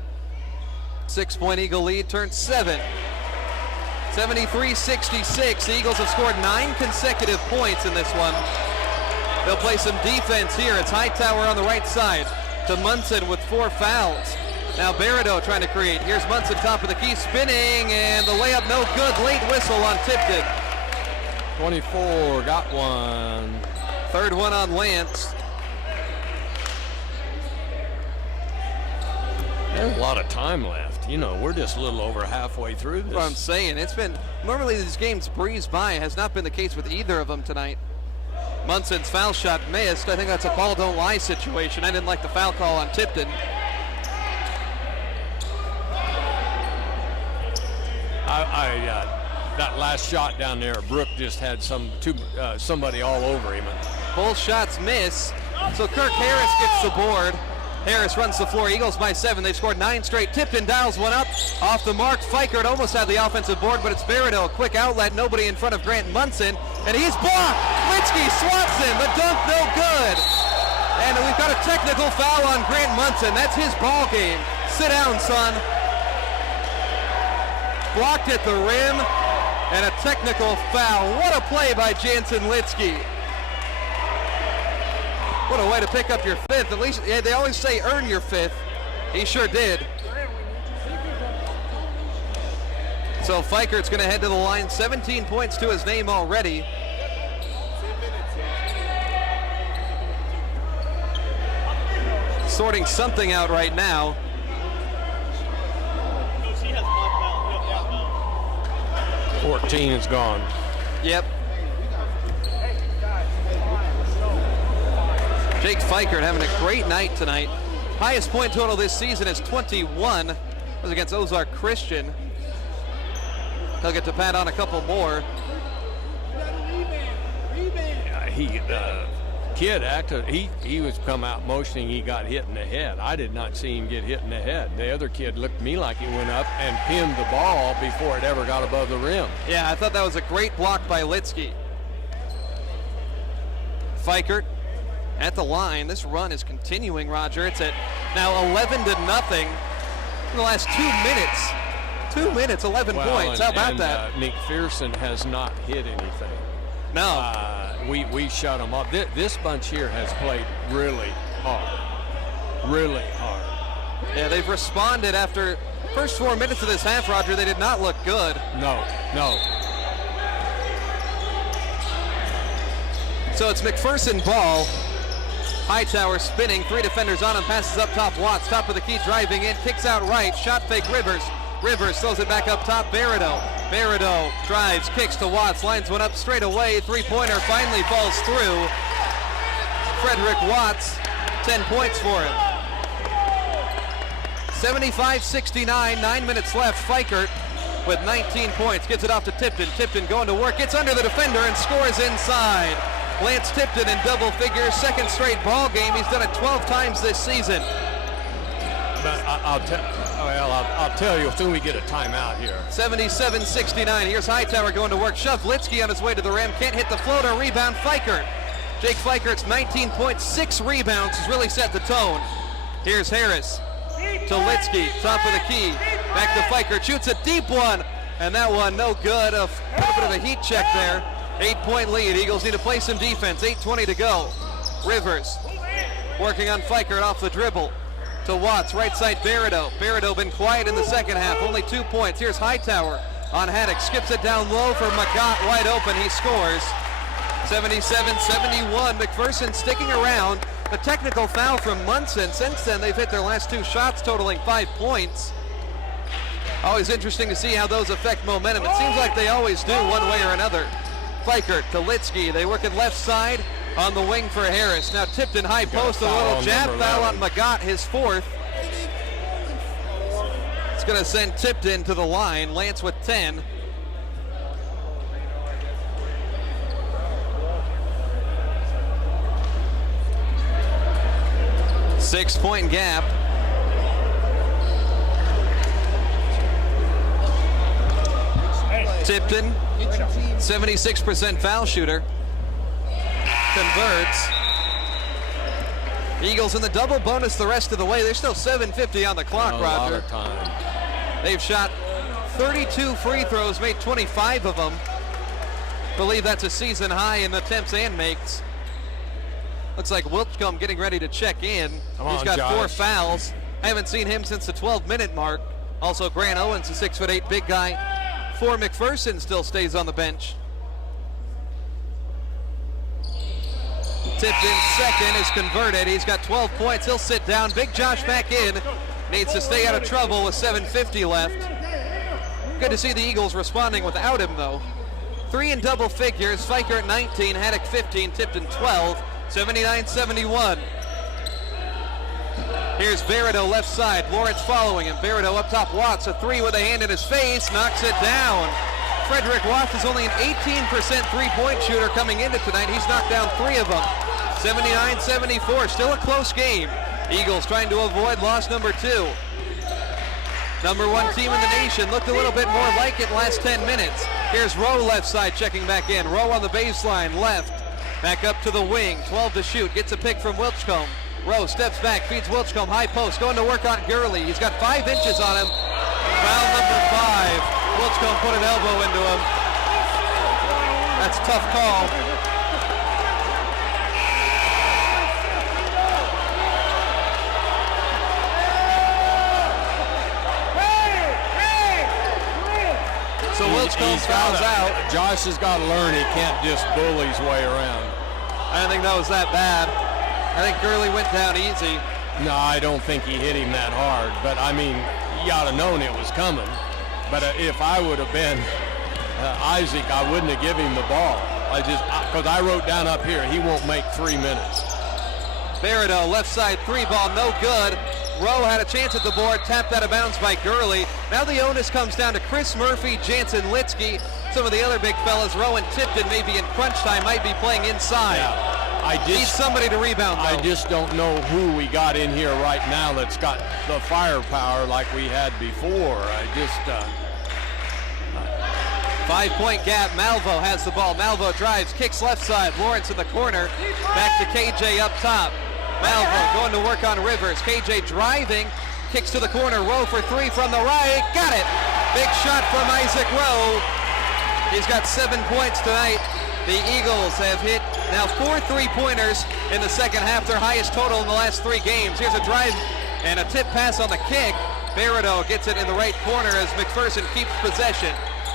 6-point Eagle lead turned 7. 73-66. The Eagles have scored 9 consecutive points in this one. They'll play some defense here. It's Hightower on the right side to Munson with 4 fouls. Now Berido trying to create. Here's Munson, top of the key, spinning, and the layup no good. Late whistle on Tipton. 24, got one. 3rd one on Lance. There's a lot of time left. You know, we're just a little over halfway through this. That's what I'm saying. It's been, normally these games breeze by. Has not been the case with either of them tonight. Munson's foul shot missed. I think that's a ball don't lie situation. I didn't like the foul call on Tipton. That last shot down there, Brooke just had somebody all over him. Both shots miss. So Kirk Harris gets the board. Harris runs the floor. Eagles by 7. They've scored 9 straight. Tipton dials one up. Off the mark. Fikert almost had the offensive board, but it's Berido. Quick outlet. Nobody in front of Grant Munson. And he's blocked. Litsky swats him. The dunk no good. And we've got a technical foul on Grant Munson. That's his ball game. Sit down, son. Blocked at the rim. And a technical foul. What a play by Jansen Litsky. What a way to pick up your 5th. At least, yeah, they always say earn your 5th. He sure did. So Fikert's going to head to the line. 17 points to his name already. Sorting something out right now. 14 is gone. Yep. Jake Fikert having a great night tonight. Highest point total this season is 21. It was against Ozark Christian. He'll get to pat on a couple more. the kid acted, he was come out motioning he got hit in the head. I did not see him get hit in the head. The other kid looked to me like he went up and pinned the ball before it ever got above the rim. Yeah, I thought that was a great block by Litsky. Fikert at the line. This run is continuing, Roger. It's at now 11-0 in the last 2 minutes. 2 minutes, 11 points. How about that? McPherson has not hit anything. No. We shut them up. This bunch here has played really hard. Really hard. Yeah, they've responded after first 4 minutes of this half, Roger. They did not look good. No. So it's McPherson ball. Hightower spinning, 3 defenders on him, passes up top. Watts, top of the key, driving in, kicks out right, shot fake Rivers. Rivers throws it back up top, Barreto drives, kicks to Watts, lines one up straight away, three-pointer finally falls through. Frederick Watts, 10 points for him. 75-69, 9 minutes left. Fikert with 19 points, gets it off to Tipton. Tipton going to work, gets under the defender and scores inside. Lance Tipton in double figures, second straight ball game. He's done it 12 times this season. But I'll tell you, soon we get a timeout here. 77-69. Here's Hightower going to work. Shove Litsky on his way to the rim. Can't hit the floater. Rebound Fikert. Jake Fikert's 19 points, 6 rebounds has really set the tone. Here's Harris to Litsky, top of the key. Back to Fikert. Shoots a deep one. And that one no good. A little bit of a heat check there. 8-point lead. Eagles need to play some defense. 8:20 to go. Rivers working on Fikert off the dribble. To Watts, right side Barreto. Barreto been quiet in the second half, only 2 points. Here's Hightower on Haddock, skips it down low for McGott, wide open, he scores. 77-71, McPherson sticking around. The technical foul from Munson. Since then, they've hit their last 2 shots, totaling 5 points. Always interesting to see how those affect momentum. It seems like they always do, one way or another. Fikert to Litsky, they work it left side. On the wing for Harris. Now Tipton high post, a little jab foul on McGott, his 4th. It's going to send Tipton to the line. Lance with 10. Six-point gap. Tipton, 76% foul shooter. Converts. Eagles in the double bonus the rest of the way. There's still 7:50 on the clock, Roger. A lot of time. They've shot 32 free throws, made 25 of them. Believe that's a season high in attempts and makes. Looks like Wiltcomb getting ready to check in. He's got Josh. 4 fouls. I haven't seen him since the 12-minute mark. Also, Grant Owens, a 6'8" big guy. For McPherson still stays on the bench. Tipton second is converted. He's got 12 points. He'll sit down. Big Josh back in. Needs to stay out of trouble with 7:50 left. Good to see the Eagles responding without him, though. 3 in double figures. Fikert 19, Haddock 15, Tipton 12. 79-71. Here's Barreto left side. Lawrence following him. Barreto up top. Watts, a 3 with a hand in his face. Knocks it down. Frederick Watts is only an 18% three-point shooter coming into tonight. He's knocked down 3 of them. 79-74, still a close game. Eagles trying to avoid loss number 2. Number 1 team in the nation. Looked a little bit more like it last 10 minutes. Here's Rowe left side checking back in. Rowe on the baseline, left. Back up to the wing, 12 to shoot. Gets a pick from Wiltcomb. Rowe steps back, feeds Wiltcomb, high post. Going to work on Gurley. He's got 5 inches on him. Foul number 5. Wiltcomb put an elbow into him. That's a tough call. So Wiltcomb fouls out. Josh has got to learn he can't just bully his way around. I don't think that was that bad. I think Gurley went down easy. No, I don't think he hit him that hard. But, I mean, you ought to known it was coming. But if I would have been Isaac, I wouldn't have given him the ball. Because I wrote down up here, he won't make 3 minutes. Barreto, left side 3 ball, no good. Rowe had a chance at the board, tapped out of bounds by Gurley. Now the onus comes down to Chris Murphy, Jansen Litsky. some of the other big fellas. Rowan Tipton maybe in crunch time might be playing inside. Yeah. Needs somebody to rebound, though. I just don't know who we got in here right now that's got the firepower like we had before. I just... 5-point gap. Malvo has the ball. Malvo drives, kicks left side. Lawrence in the corner. Back to KJ up top. Malvo going to work on Rivers. KJ driving, kicks to the corner. Rowe for three from the right. Got it. Big shot from Isaac Rowe. He's got 7 points tonight. The Eagles have hit now 4 3-pointers in the second half, their highest total in the last 3 games. Here's a drive and a tip pass on the kick. Barreto gets it in the right corner as McPherson keeps possession.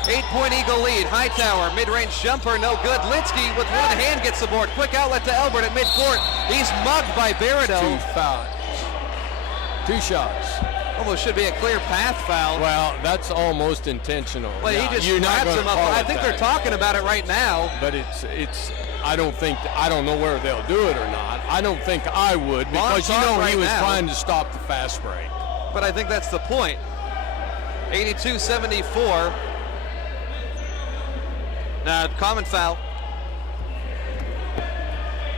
8-point Eagle lead. Hightower, mid-range jumper, no good. Linsky with one hand gets the board. Quick outlet to Elbert at midcourt. He's mugged by Barreto. 2 fouls. 2 shots. Almost should be a clear path foul. Well, that's almost intentional. Well, he just wraps him up. I think they're talking about it right now. But I don't know where they'll do it or not. I don't think I would, because he was trying to stop the fast break. But I think that's the point. 82-74. Common foul.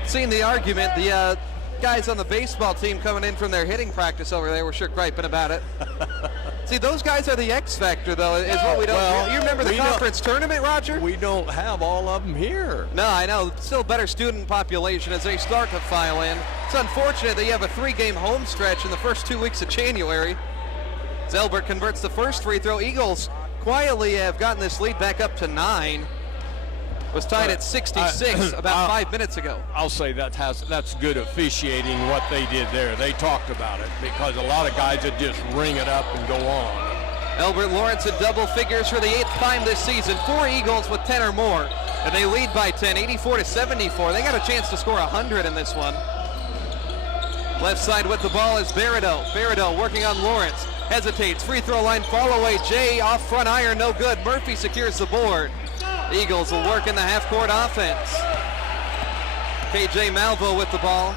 Seeing the argument, the guys on the baseball team coming in from their hitting practice over there were sure griping about it. See, those guys are the X factor, though, is what we don't. Well, you remember the conference tournament, Roger? We don't have all of them here. No, I know. Still better student population as they start to file in. It's unfortunate that you have a 3-game home stretch in the first 2 weeks of January. Zelbert converts the first free throw. Eagles quietly have gotten this lead back up to 9. Was tied at 66 about 5 minutes ago. I'll say that's good officiating what they did there. They talked about it, because a lot of guys would just ring it up and go on. Elbert Lawrence in double figures for the 8th time this season. 4 Eagles with 10 or more, and they lead by 10, 84-74. They got a chance to score 100 in this one. Left side with the ball is Barreto. Barreto working on Lawrence. Hesitates. Free throw line fall away. Jay off front iron, no good. Murphy secures the board. Eagles will work in the half-court offense. KJ Malvo with the ball.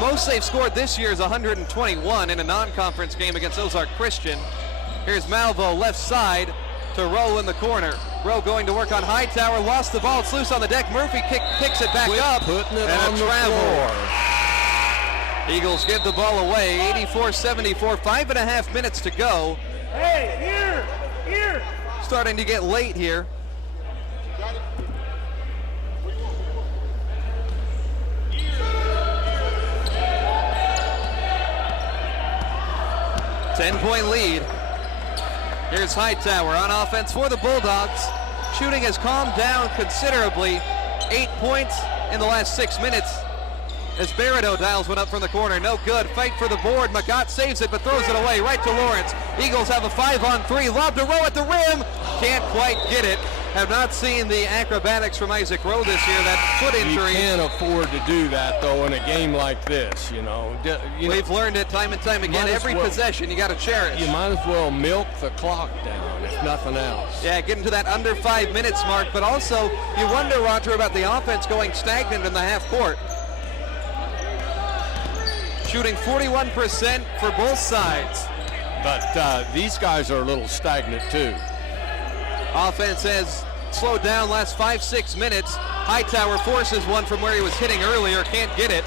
Most they've scored this year is 121 in a non-conference game against Ozark Christian. Here's Malvo left side to Rowe in the corner. Rowe going to work on Hightower, lost the ball, it's loose on the deck. Murphy picks it back up, putting it and on a the travel. floor. Eagles give the ball away, 84-74, 5.5 minutes to go. Hey, here. Starting to get late here. Got it. 10-point lead. Here's Hightower on offense for the Bulldogs. Shooting has calmed down considerably. 8 points in the last 6 minutes as Barreto dials one up from the corner. No good. Fight for the board. Magat saves it but throws it away right to Lawrence. Eagles have a 5-on-3. Lob to Rowe at the rim. Can't quite get it. Have not seen the acrobatics from Isaac Rowe this year. That foot injury. You can't afford to do that, though, in a game like this, you know. We've learned it time and time again. Every possession you got to cherish. You might as well milk the clock down, if nothing else. Yeah, getting to that under 5 minutes mark, but also you wonder, Roger, about the offense going stagnant in the half court. Shooting 41% for both sides. But these guys are a little stagnant, too. Offense has slowed down last 5-6 minutes. Hightower forces one from where he was hitting earlier, can't get it.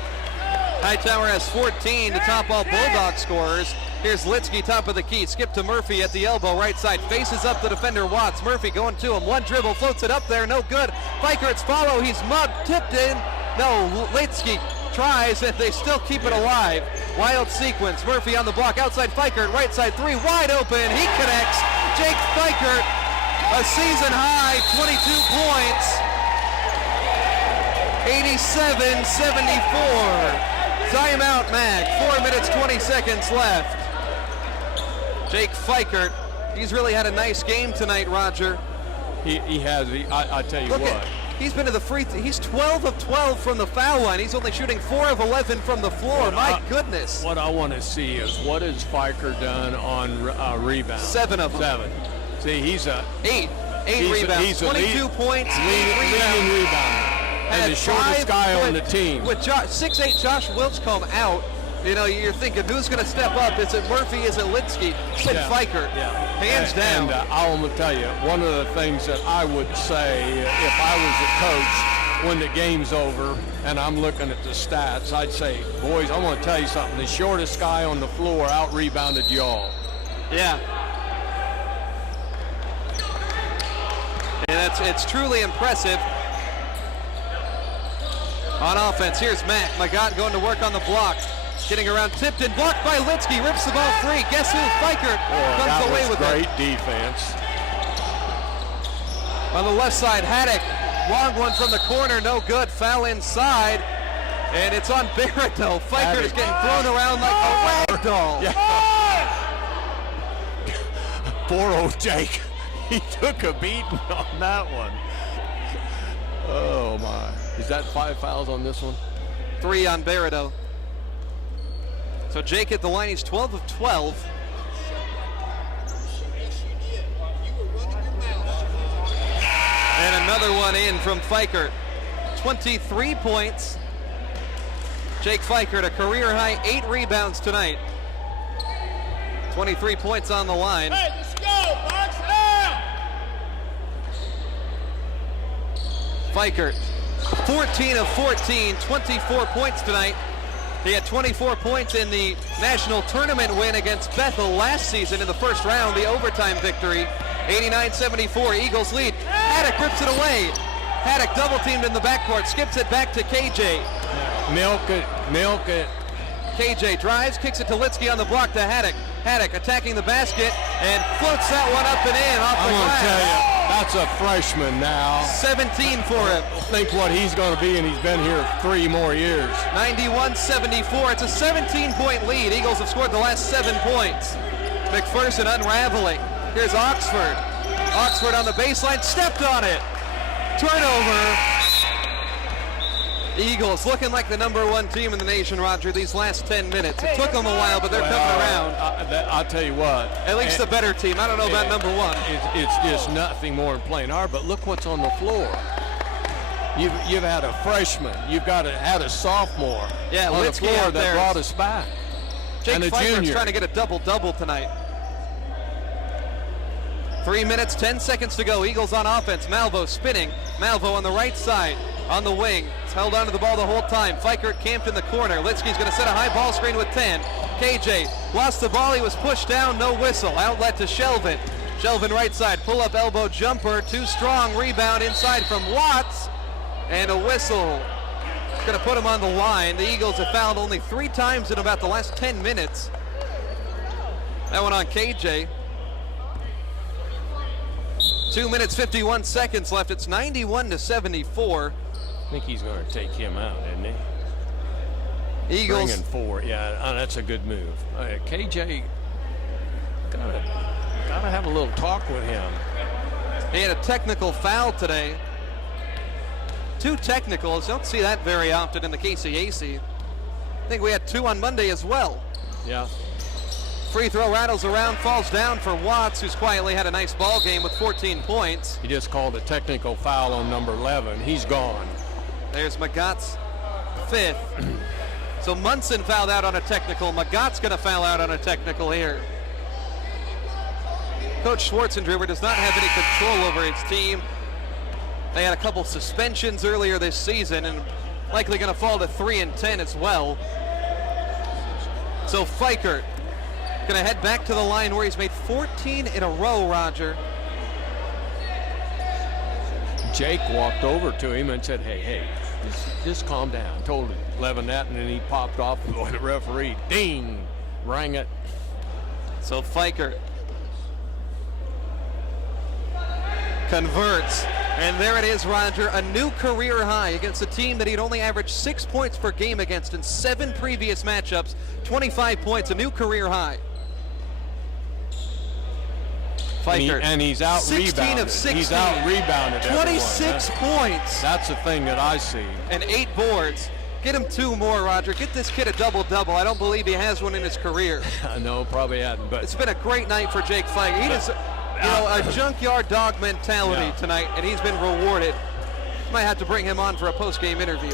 Hightower has 14 to top all Bulldog scorers. Here's Litsky, top of the key. Skip to Murphy at the elbow, right side. Faces up the defender, Watts. Murphy going to him. One dribble, floats it up there, no good. Fikert's follow, he's mugged, tipped in. No, Litsky tries, and they still keep it alive. Wild sequence. Murphy on the block, outside Fikert, right side three, wide open. He connects. Jake Fikert, a season high, 22 points. 87-74. Timeout, Mag. 4 minutes, 20 seconds left. Jake Fikert, he's really had a nice game tonight, Roger. He has. I tell you what. He's been to the free he's 12 of 12 from the foul line. He's only shooting 4 of 11 from the floor. My goodness. What I want to see is what has Fikert done on rebounds? 7 of them. 7. See, he's a 8 rebounds. He's 22 points. leading rebounder. And the shortest guy on the team. With 6'8" Josh Wilchcomb out, You know, you're thinking, who's going to step up? Is it Murphy? Is it Litsky? Sid Fikert. Hands down. And I'm going to tell you, one of the things that I would say if I was a coach when the game's over and I'm looking at the stats, I'd say, boys, I want to tell you something. The shortest guy on the floor out-rebounded y'all. Yeah. And it's truly impressive. On offense, here's Matt. Magat going to work on the block. Getting around Tipton, blocked by Litsky, rips the ball free. Guess who? Fikert comes away with it. Great defense. On the left side, Haddock, long one from the corner, no good. Foul inside, and it's on Barrett-O. Fikert is getting thrown around like a rag doll. Yeah. Poor old Jake. He took a beating on that one. Oh my. Is that 5 fouls on this one? 3 on Barrett-O. So Jake at the line, he's 12 of 12. And another one in from Fikert. 23 points. Jake Fikert, a career high 8 rebounds tonight. 23 points on the line. Hey, let's go, box out! Fikert, 14 of 14, 24 points tonight. He had 24 points in the national tournament win against Bethel last season in the first round, the overtime victory. 89-74, Eagles lead. Haddock rips it away. Haddock double teamed in the backcourt, skips it back to KJ. Milk it. KJ drives, kicks it to Litsky on the block to Haddock. Haddock attacking the basket and floats that one up and in off the I'm going to glass. tell you, that's a freshman now. 17 for him. Think what he's going to be, and he's been here 3 more years. 91-74. It's a 17-point lead. Eagles have scored the last 7 points. McPherson unraveling. Here's Oxford. Oxford on the baseline, stepped on it. Turnover. Eagles looking like the #1 team in the nation, Roger, these last 10 minutes. It took them a while, but they're coming around. I'll tell you what. At least the better team. I don't know about #1. It's just nothing more than plain hard, but look what's on the floor. You've had a freshman. You've had a sophomore on the Litsky floor out that there. brought us back. Jake and a Fikert's junior. trying to get a double-double tonight. 3 minutes, 10 seconds to go. Eagles on offense. Malvo spinning. Malvo on the right side, on the wing. He's held onto the ball the whole time. Fikert camped in the corner. Litsky's going to set a high ball screen with 10. KJ lost the ball. He was pushed down. No whistle. Outlet to Shelvin. Shelvin right side. Pull-up elbow jumper. Too strong. Rebound inside from Watts. And a whistle. It's going to put him on the line. The Eagles have fouled only 3 times in about the last 10 minutes. That one on KJ. 2 minutes, 51 seconds left. It's 91-74. I think he's going to take him out, isn't he? Eagles. Bringing 4. Yeah, that's a good move. KJ, gotta have a little talk with him. He had a technical foul today. 2 technicals. Don't see that very often in the KCAC. I think we had 2 on Monday as well. Yeah. Free throw rattles around, falls down for Watts, who's quietly had a nice ball game with 14 points. He just called a technical foul on number 11. He's gone. There's Magat's 5th. So Munson fouled out on a technical. Magat's going to foul out on a technical here. Coach Schwarzenegger does not have any control over his team. They had a couple suspensions earlier this season and likely going to fall to 3-10 as well. So Fikert going to head back to the line where he's made 14 in a row, Roger. Jake walked over to him and said, hey, just calm down. Told Levin that, and then he popped off and the referee, ding, rang it. So Fikert converts. And there it is, Roger, a new career high against a team that he'd only averaged 6 points per game against in 7 previous matchups. 25 points, a new career high. Fikert, And he's out 16 of 16. He's out rebounded. 26 points. That's the thing that I see. And 8 boards. Get him 2 more, Roger. Get this kid a double-double. I don't believe he has one in his career. No, probably hadn't. But It's been a great night for Jake Fikert. He does, a junkyard dog mentality tonight, and he's been rewarded. Might have to bring him on for a post-game interview.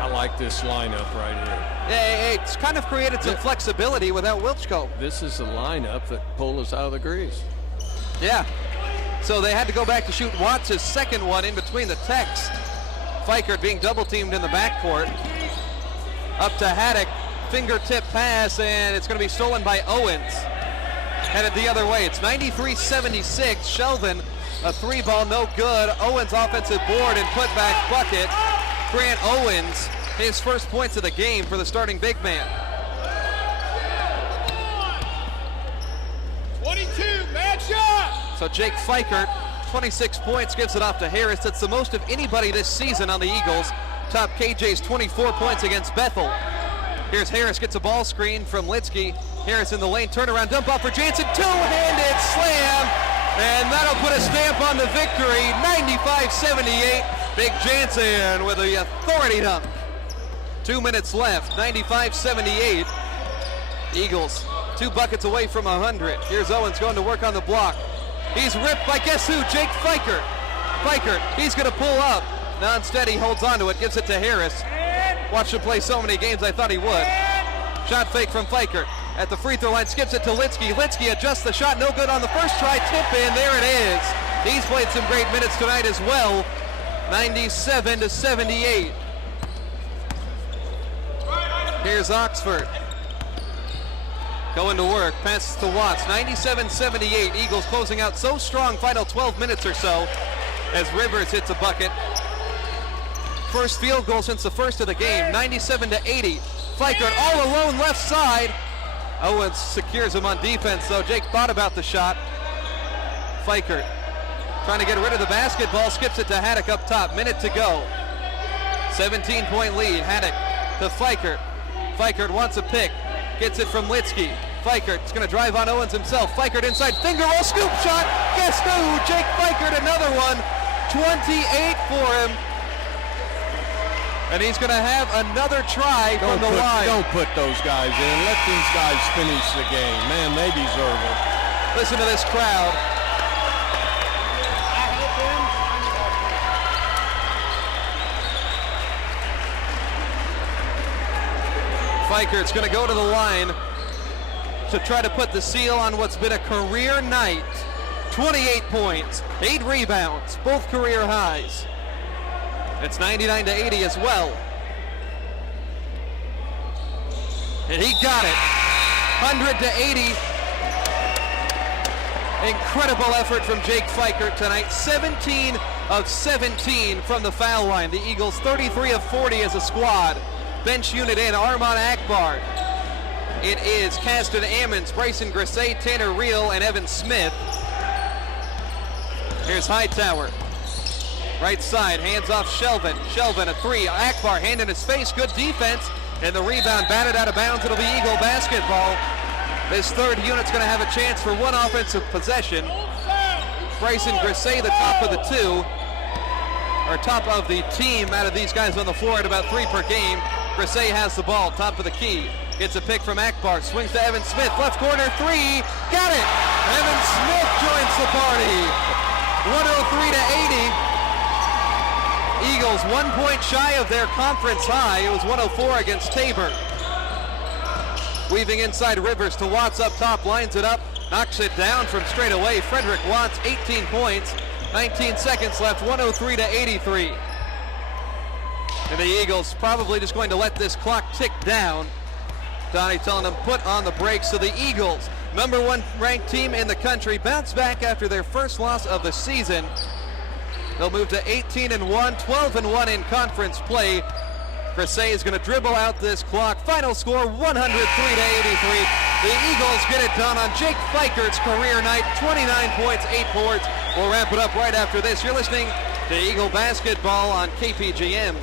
I like this lineup right here. Yeah, it's kind of created some flexibility without Wilchko. This is the lineup that pulled us out of the grease. Yeah. So they had to go back to shoot Watts' second one in between the Techs. Fikert being double teamed in the backcourt. Up to Haddock, fingertip pass, and it's going to be stolen by Owens. Headed the other way. It's 93-76. Sheldon, a three ball, no good. Owens offensive board and putback bucket. Grant Owens, his first points of the game for the starting big man. 22, bad shot! So Jake Fikert, 26 points, gives it off to Harris. That's the most of anybody this season on the Eagles. Top KJ's 24 points against Bethel. Here's Harris, gets a ball screen from Litsky. Harris in the lane, turnaround, dump off for Jansen, two-handed slam, and that'll put a stamp on the victory, 95-78. Big Jansen with the authority dunk. 2 minutes left, 95-78. Eagles, 2 buckets away from 100. Here's Owens going to work on the block. He's ripped by guess who? Jake Fikert. Fikert, he's going to pull up. Now instead he holds on to it, gives it to Harris. Watched him play so many games I thought he would. Shot fake from Fikert. At the free throw line, skips it to Litsky. Litsky adjusts the shot, no good on the first try, tip in, there it is. He's played some great minutes tonight as well. 97-78. Here's Oxford. Going to work, passes to Watts, 97-78. Eagles closing out so strong, final 12 minutes or so, as Rivers hits a bucket. First field goal since the first of the game, 97-80. Fikert all alone left side. Owens secures him on defense, though. Jake thought about the shot. Fikert trying to get rid of the basketball, skips it to Haddock up top. Minute to go. 17-point lead. Haddock to Fikert. Fikert wants a pick. Gets it from Litsky. Fikert is going to drive on Owens himself. Fikert inside, finger roll, scoop shot. Guess who? Jake Fikert, another one. 28 for him. And he's going to have another try from the line. Don't put those guys in. Let these guys finish the game. Man, they deserve it. Listen to this crowd. Fikert's going to go to the line to try to put the seal on what's been a career night. 28 points, 8 rebounds, both career highs. It's 99-80 as well. And he got it. 100-80. Incredible effort from Jake Fikert tonight. 17 of 17 from the foul line. The Eagles 33 of 40 as a squad. Bench unit in, Armand Akbar. It is Caston Ammons, Bryson Grisey, Tanner Reel, and Evan Smith. Here's Hightower. Right side, hands off Shelvin. Shelvin a three, Akbar hand in his face, good defense, and the rebound batted out of bounds. It'll be Eagle basketball. This third unit's gonna have a chance for one offensive possession. Bryson Grisey, the top of the two, or top of the team out of these guys on the floor at about 3 per game. Grisey has the ball, top of the key. Gets a pick from Akbar, swings to Evan Smith, left corner three, got it! Evan Smith joins the party. 103-80. Eagles 1 point shy of their conference high. It was 104 against Tabor. Weaving inside Rivers to Watts up top, lines it up, knocks it down from straight away. Frederick Watts, 18 points, 19 seconds left, 103-83. And the Eagles probably just going to let this clock tick down. Donnie telling them put on the brakes. So the Eagles, #1 ranked team in the country, bounce back after their first loss of the season. They'll move to 18-1, 12-1 in conference play. Grisey is going to dribble out this clock. Final score 103-83. The Eagles get it done on Jake Fikert's career night. 29 points, 8 boards. We'll wrap it up right after this. You're listening to Eagle Basketball on KPGM.